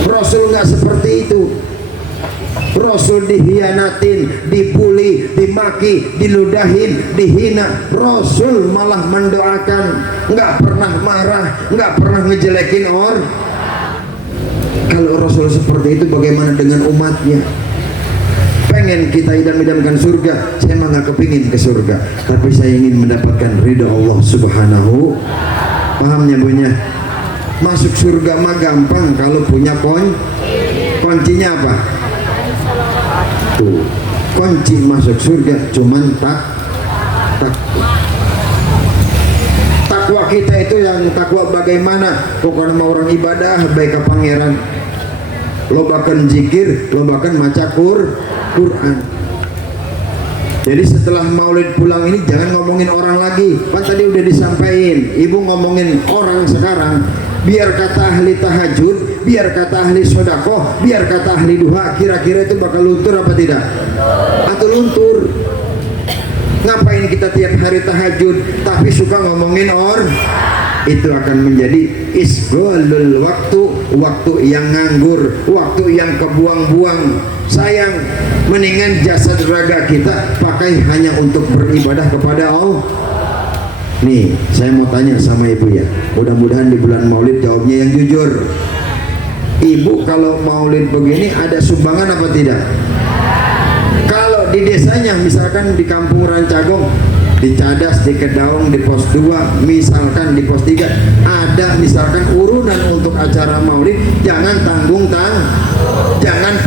Rasul nggak seperti itu. Rasul dihianatin, dibully, dimaki, diludahin, dihina. Rasul malah mendoakan, nggak pernah marah, nggak pernah ngejelekin orang. Kalau Rasul seperti itu, bagaimana dengan umatnya? Pengen kita idam-idamkan surga, saya mah nggak kepingin ke surga, tapi saya ingin mendapatkan ridho Allah Subhanahu. Pahamnya punya? Masuk surga mah gampang kalau punya kuncinya apa? Tuh, kunci masuk surga cuman takwa kita itu. Yang takwa bagaimana? Pokoknya mau orang ibadah baik ke pangeran, lobakan zikir, lobakan maca Quran. Jadi setelah maulid pulang ini jangan ngomongin orang lagi. Kan tadi udah disampaikan, ibu ngomongin orang sekarang. Biar kata ahli tahajud, biar kata ahli sodakoh, biar kata ahli duha, kira-kira itu bakal luntur apa tidak? Atau luntur. Ngapain kita tiap hari tahajud tapi suka ngomongin orang? Itu akan menjadi isghalul waktu, waktu yang nganggur, waktu yang kebuang-buang. Sayang, mendingan jasad raga kita pakai hanya untuk beribadah kepada Allah. Nih, saya mau tanya sama ibu ya, mudah-mudahan di bulan maulid jawabnya yang jujur. Ibu kalau maulid begini ada sumbangan apa tidak? Kalau di desanya, misalkan di kampung Rancagong, di Cadas, di Kedaung, di pos 2, misalkan di pos 3 ada misalkan urunan untuk acara maulid, jangan jangan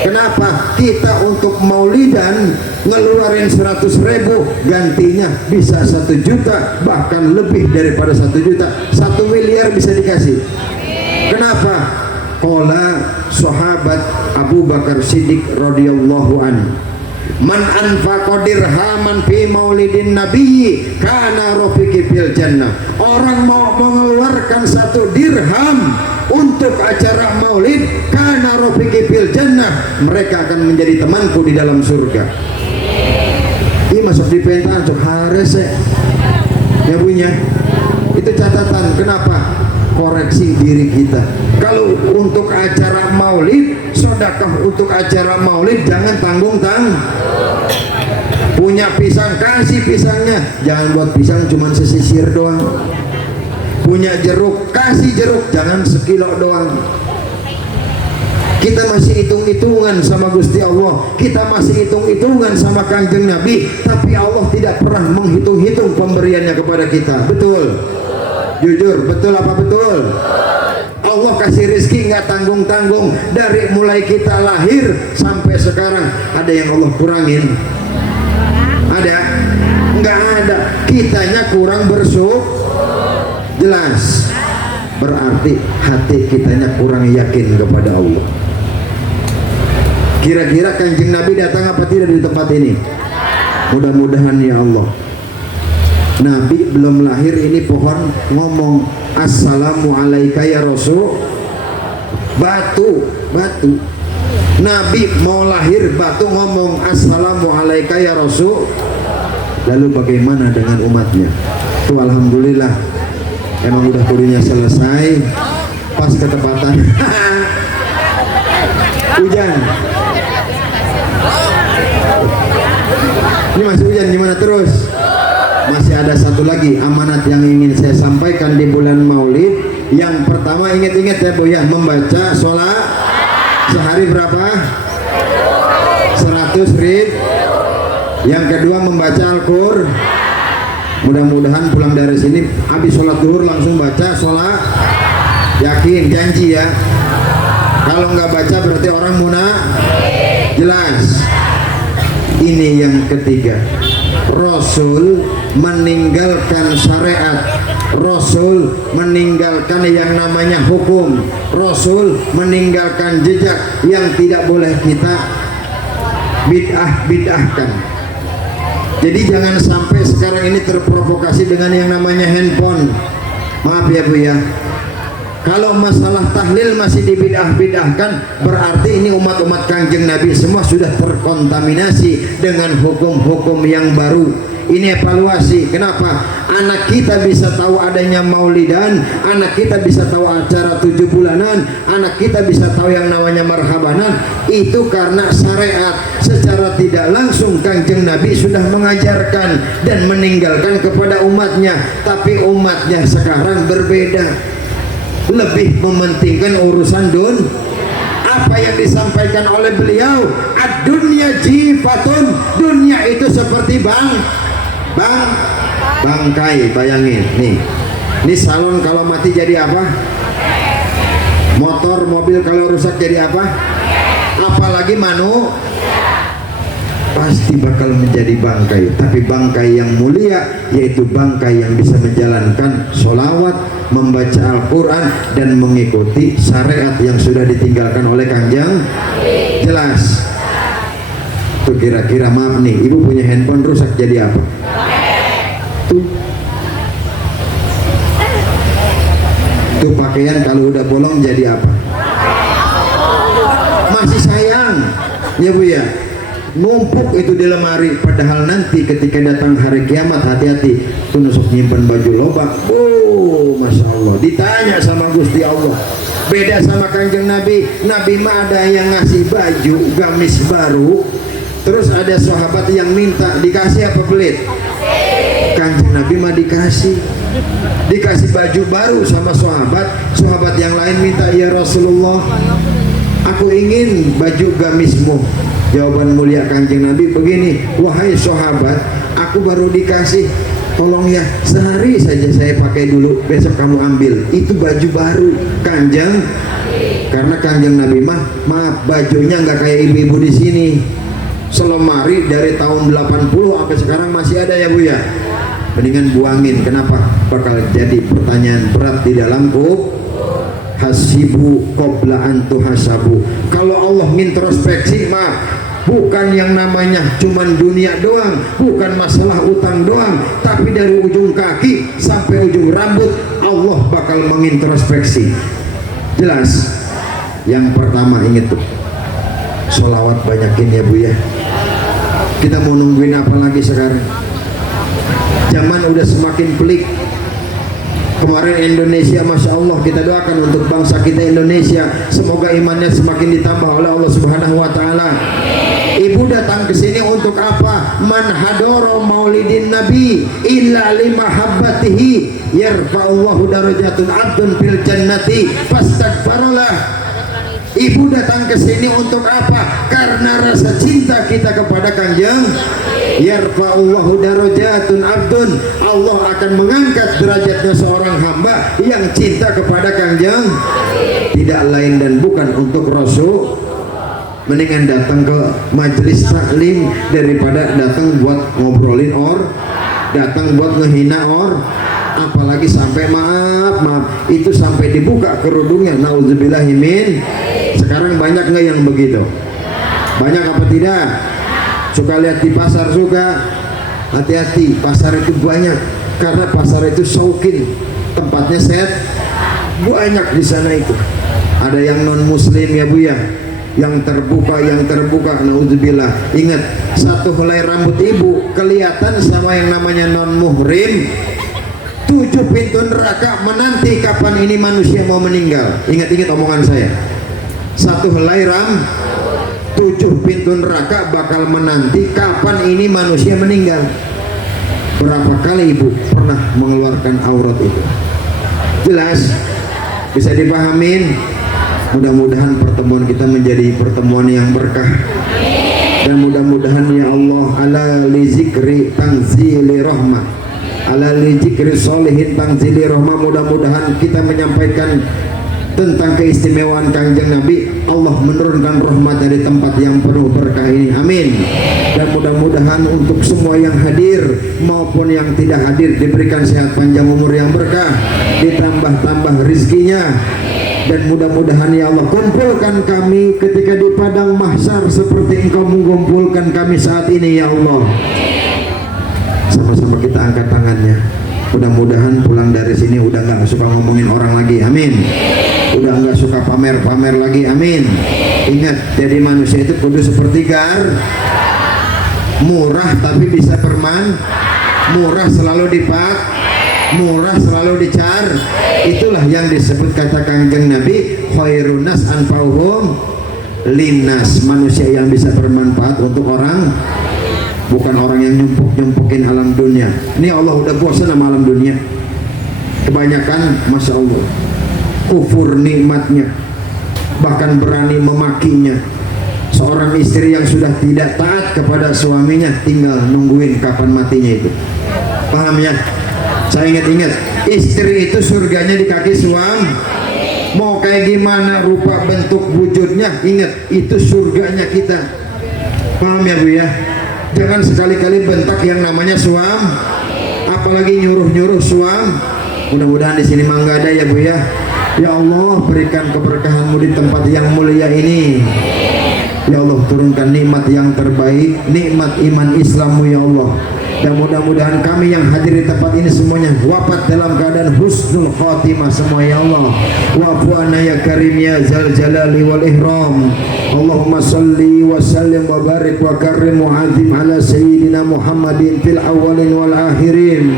kenapa? Kita untuk maulidan ngeluarin 100.000, gantinya bisa 1 juta, bahkan lebih daripada 1 juta, 1 miliar bisa dikasih. Kenapa? Qala sahabat Abu Bakar Siddiq radhiyallahu anhu, man anfaqa dirhaman fi maulidin nabiyyi kana rafiqi fil jannah. Orang mau mengeluarkan 1 dirham untuk acara maulid, kana rafiqi fil jannah, mereka akan menjadi temanku di dalam surga. Ini masuk di pentan cok hares ya punya. Itu catatan. Kenapa? Koreksi diri kita. Kalau untuk acara maulid, sedekah untuk acara maulid jangan tanggung-tanggung. Punya pisang, kasih pisangnya, jangan buat pisang cuman sesisir doang. Punya jeruk, kasih jeruk, jangan sekilo doang. Kita masih hitung-hitungan sama Gusti Allah, kita masih hitung-hitungan sama Kanjeng Nabi, tapi Allah tidak pernah menghitung-hitung pemberiannya kepada kita. Betul? Jujur, betul apa betul? Allah kasih rezeki nggak tanggung-tanggung. Dari mulai kita lahir sampai sekarang, ada yang Allah kurangin? Ada? Nggak ada. Kitanya kurang bersyukur. Jelas. Berarti hati kitanya kurang yakin kepada Allah. Kira-kira Kanjeng Nabi datang apa tidak di tempat ini? Mudah-mudahan ya Allah. Nabi belum lahir ini pohon ngomong assalamu alaika ya rasul. Batu. Nabi mau lahir, batu ngomong assalamu alaika ya rasul. Lalu bagaimana dengan umatnya? Tuh alhamdulillah, emang udah kuliahnya selesai pas ketepatan hujan. Ini masih hujan, gimana terus? Masih ada satu lagi amanat yang ingin saya sampaikan di bulan maulid. Yang pertama, ingat-ingat ya Bu ya, membaca sholat sehari berapa? 100.000. Yang kedua membaca Al-Qur'an. Mudah-mudahan pulang dari sini habis sholat zuhur langsung baca sholat. Yakin, janji ya. Kalau nggak baca berarti orang munafik. Jelas. Ini yang ketiga, Rasul meninggalkan syariat, Rasul meninggalkan yang namanya hukum, Rasul meninggalkan jejak yang tidak boleh kita bid'ahkan. Jadi jangan sampai sekarang ini terprovokasi dengan yang namanya handphone. Maaf ya Bu ya, kalau masalah tahlil masih dibidah-bidahkan, berarti ini umat-umat Kanjeng Nabi semua sudah terkontaminasi dengan hukum-hukum yang baru. Ini evaluasi. Kenapa? Anak kita bisa tahu adanya maulidan, anak kita bisa tahu acara 7 bulanan, anak kita bisa tahu yang namanya marhabanan. Itu karena syariat secara tidak langsung Kanjeng Nabi sudah mengajarkan dan meninggalkan kepada umatnya. Tapi umatnya sekarang berbeda, lebih mementingkan urusan apa yang disampaikan oleh beliau, ad-dunya jifatun, dunia itu seperti bangkai. Bayangin nih, ini salon kalau mati jadi apa? Motor, mobil kalau rusak jadi apa? Apalagi pasti bakal menjadi bangkai. Tapi bangkai yang mulia, yaitu bangkai yang bisa menjalankan sholawat, membaca Al-Quran, dan mengikuti syariat yang sudah ditinggalkan oleh Kanjeng. Jelas. Tuh kira-kira, maaf nih, ibu punya handphone rusak jadi apa? Tuh. Tuh pakaian kalau udah bolong jadi apa? Masih sayang, ya bu ya. Numpuk itu di lemari, padahal nanti ketika datang hari kiamat, hati-hati, tuh nusuk nyimpen baju lobak. Oh, masya Allah. Ditanya sama Gusti Allah. Beda sama Kanjeng Nabi. Nabi mah ada yang ngasih baju gamis baru, terus ada sahabat yang minta dikasih apa pelit? Kanjeng Nabi mah dikasih baju baru sama sahabat yang lain minta, ya Rasulullah, aku ingin baju gamismu. Jawaban mulia Kanjeng Nabi begini, wahai sahabat, aku baru dikasih, tolong ya sehari saja saya pakai dulu, besok kamu ambil, itu baju baru Kanjeng. Karena Kanjeng Nabi mah, maaf, bajunya nggak kayak ibu-ibu di sini, selemari dari tahun 80 sampai sekarang masih ada ya bu ya. Mendingan buangin. Kenapa? Bakal jadi pertanyaan berat di dalam hasibu qabla an tuhasabu. Kalau Allah introspeksi mah bukan yang namanya cuman dunia doang, bukan masalah utang doang, tapi dari ujung kaki sampai ujung rambut Allah bakal mengintrospeksi. Jelas. Yang pertama ingat tuh, sholawat banyakin ya bu ya. Kita mau nungguin apa lagi sekarang? Zaman udah semakin pelik. Kemarin Indonesia, masya Allah, kita doakan untuk bangsa kita Indonesia, semoga imannya semakin ditambah oleh Allah Subhanahu Wa Taala. Ibu datang ke sini untuk apa? Man hadoro maulidin Nabi illa limahabbatihi yarfa'ullahu darajatun abdun fil jannati fastaghfarolah. Ibu datang ke sini untuk apa? Karena rasa cinta kita kepada Kanjeng. Yarfa'ullahu darajatun abdun, Allah akan mengangkat derajatnya seorang hamba yang cinta kepada Kanjeng, tidak lain dan bukan untuk Rasul. Mendingan datang ke majelis taklim daripada datang buat ngobrolin datang buat ngehina apalagi sampai maaf itu sampai dibuka kerudungnya, naudzubillahimin. Sekarang banyak nggak yang begitu? Banyak apa tidak? Suka lihat di pasar, suka. Hati-hati, pasar itu banyak, karena pasar itu showkin, tempatnya set banyak di sana itu. Ada yang non muslim ya bu ya, yang terbuka, naudzubillah. Ingat, satu helai rambut ibu kelihatan sama yang namanya non muhrim, 7 pintu neraka menanti kapan ini manusia mau meninggal. Ingat-ingat omongan saya, satu helai rambut, 7 pintu neraka bakal menanti kapan ini manusia meninggal. Berapa kali ibu pernah mengeluarkan aurat itu? Jelas? Bisa dipahamin? Mudah-mudahan pertemuan kita menjadi pertemuan yang berkah, dan mudah-mudahan ya Allah, ala li zikri tanzili rahmah, ala li zikri solihin tanzili rahmah, mudah-mudahan kita menyampaikan tentang keistimewaan Kanjeng Nabi, Allah menurunkan rahmat dari tempat yang penuh berkah ini, amin. Dan mudah-mudahan untuk semua yang hadir maupun yang tidak hadir diberikan sehat panjang umur yang berkah, ditambah-tambah rizkinya, dan mudah-mudahan ya Allah kumpulkan kami ketika di padang mahsyar seperti Engkau mengumpulkan kami saat ini ya Allah. Sama-sama kita angkat tangannya. Mudah-mudahan pulang dari sini udah nggak suka ngomongin orang lagi, amin. Udah nggak suka pamer-pamer lagi, amin. Ingat, jadi manusia itu kudu seperti murah tapi bisa murah selalu murah selalu dicar. Itulah yang disebut kata Kanjeng Nabi, khairun nas anfa'uhum linnas, manusia yang bisa bermanfaat untuk orang, bukan orang yang nyempuk-nyempukin alam dunia. Ini Allah udah bosan sama alam dunia. Kebanyakan, masya Allah, kufur nikmatnya, bahkan berani memakinya. Seorang istri yang sudah tidak taat kepada suaminya tinggal nungguin kapan matinya itu. Paham ya? Saya ingat-ingat, istri itu surganya di kaki suami. Mau kayak gimana rupa bentuk wujudnya, ingat itu surganya kita. Paham ya bu ya? Jangan sekali-kali bentak yang namanya suami, apalagi nyuruh-nyuruh suami. Mudah-mudahan di sini mah nggak ada ya bu ya. Ya Allah, berikan keberkahan-Mu di tempat yang mulia ini. Ya Allah, turunkan nikmat yang terbaik, nikmat iman Islammu ya Allah. Dan mudah-mudahan kami yang hadir di tempat ini semuanya wafat dalam keadaan husnul khatimah semua ya Allah. Wa'fu anna ya karim ya zal jalali wal ihram. Allahumma salli wa sallim wa barik wa karim wa azim ala sayyidina Muhammadin fil awwalin wal akhirin.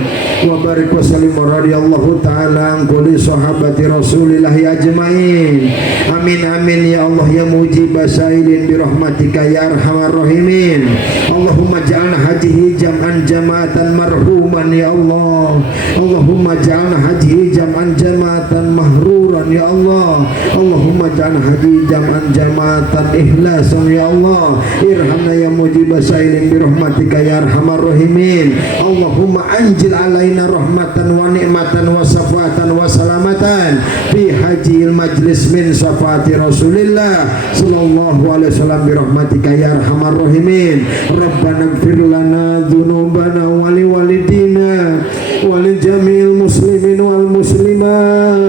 Wa barik wa sallim wa radiyallahu ta'ala an kulli sahabati Rasulillah ajmain. Amin amin ya Allah ya mujib sailin bi rahmatika ya arhamar rahimin. Allahumma ja'alna hajihi jam'an jama'atan marhuman ya Allah. Allahumma ja'alna hajihi jam'an jama'atan mahruran ya Allah. Allahumma ja'alna hajihi jam'an jama'atan ikhlasan ya Allah. Irhamna ya mujib sailin bi rahmatika ya arhamar rahimin. Allahumma anjil alaina rahmatan wa ni'matan wa safatan wa salamatan fi hajil majlis min safati Rasulillah sallallahu alaihi wasallam bi rahmatika ya arhamar rahimin. Rabbana ighfir lana dzunubana wa li walidina wa li jami'il muslimin wal muslimat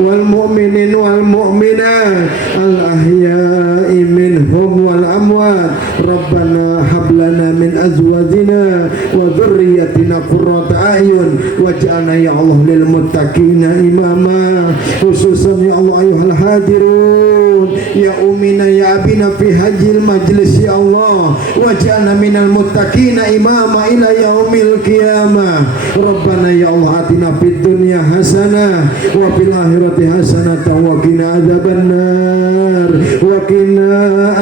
wal mu'minin wal mu'minat al ahya'i minhum wal amwat. Rabbana hab lana min azwajina wa dhurriyyatina qurrata a'yun waj'alna ya Allah lil muttaqina imama. Khususan ya Allah ayuhal hadirun ya umina ya abina fi hajil majlis ya Allah waj'alna minal muttaqina imama ila yaumil qiyamah. Rabbana ya Allah atina fid dunya hasanah wa fil akhirati hasanah wa qina adzabannar wa qina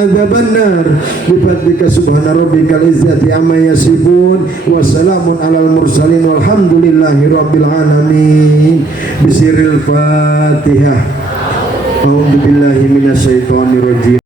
adzabannar bi fadlika subhana rabbikal izzati amma yasifun wa salamun alal mursalin walhamdulillahi rabbil alamin. Bisiril Fatihah. A'udzu billahi minasyaitonir rajim.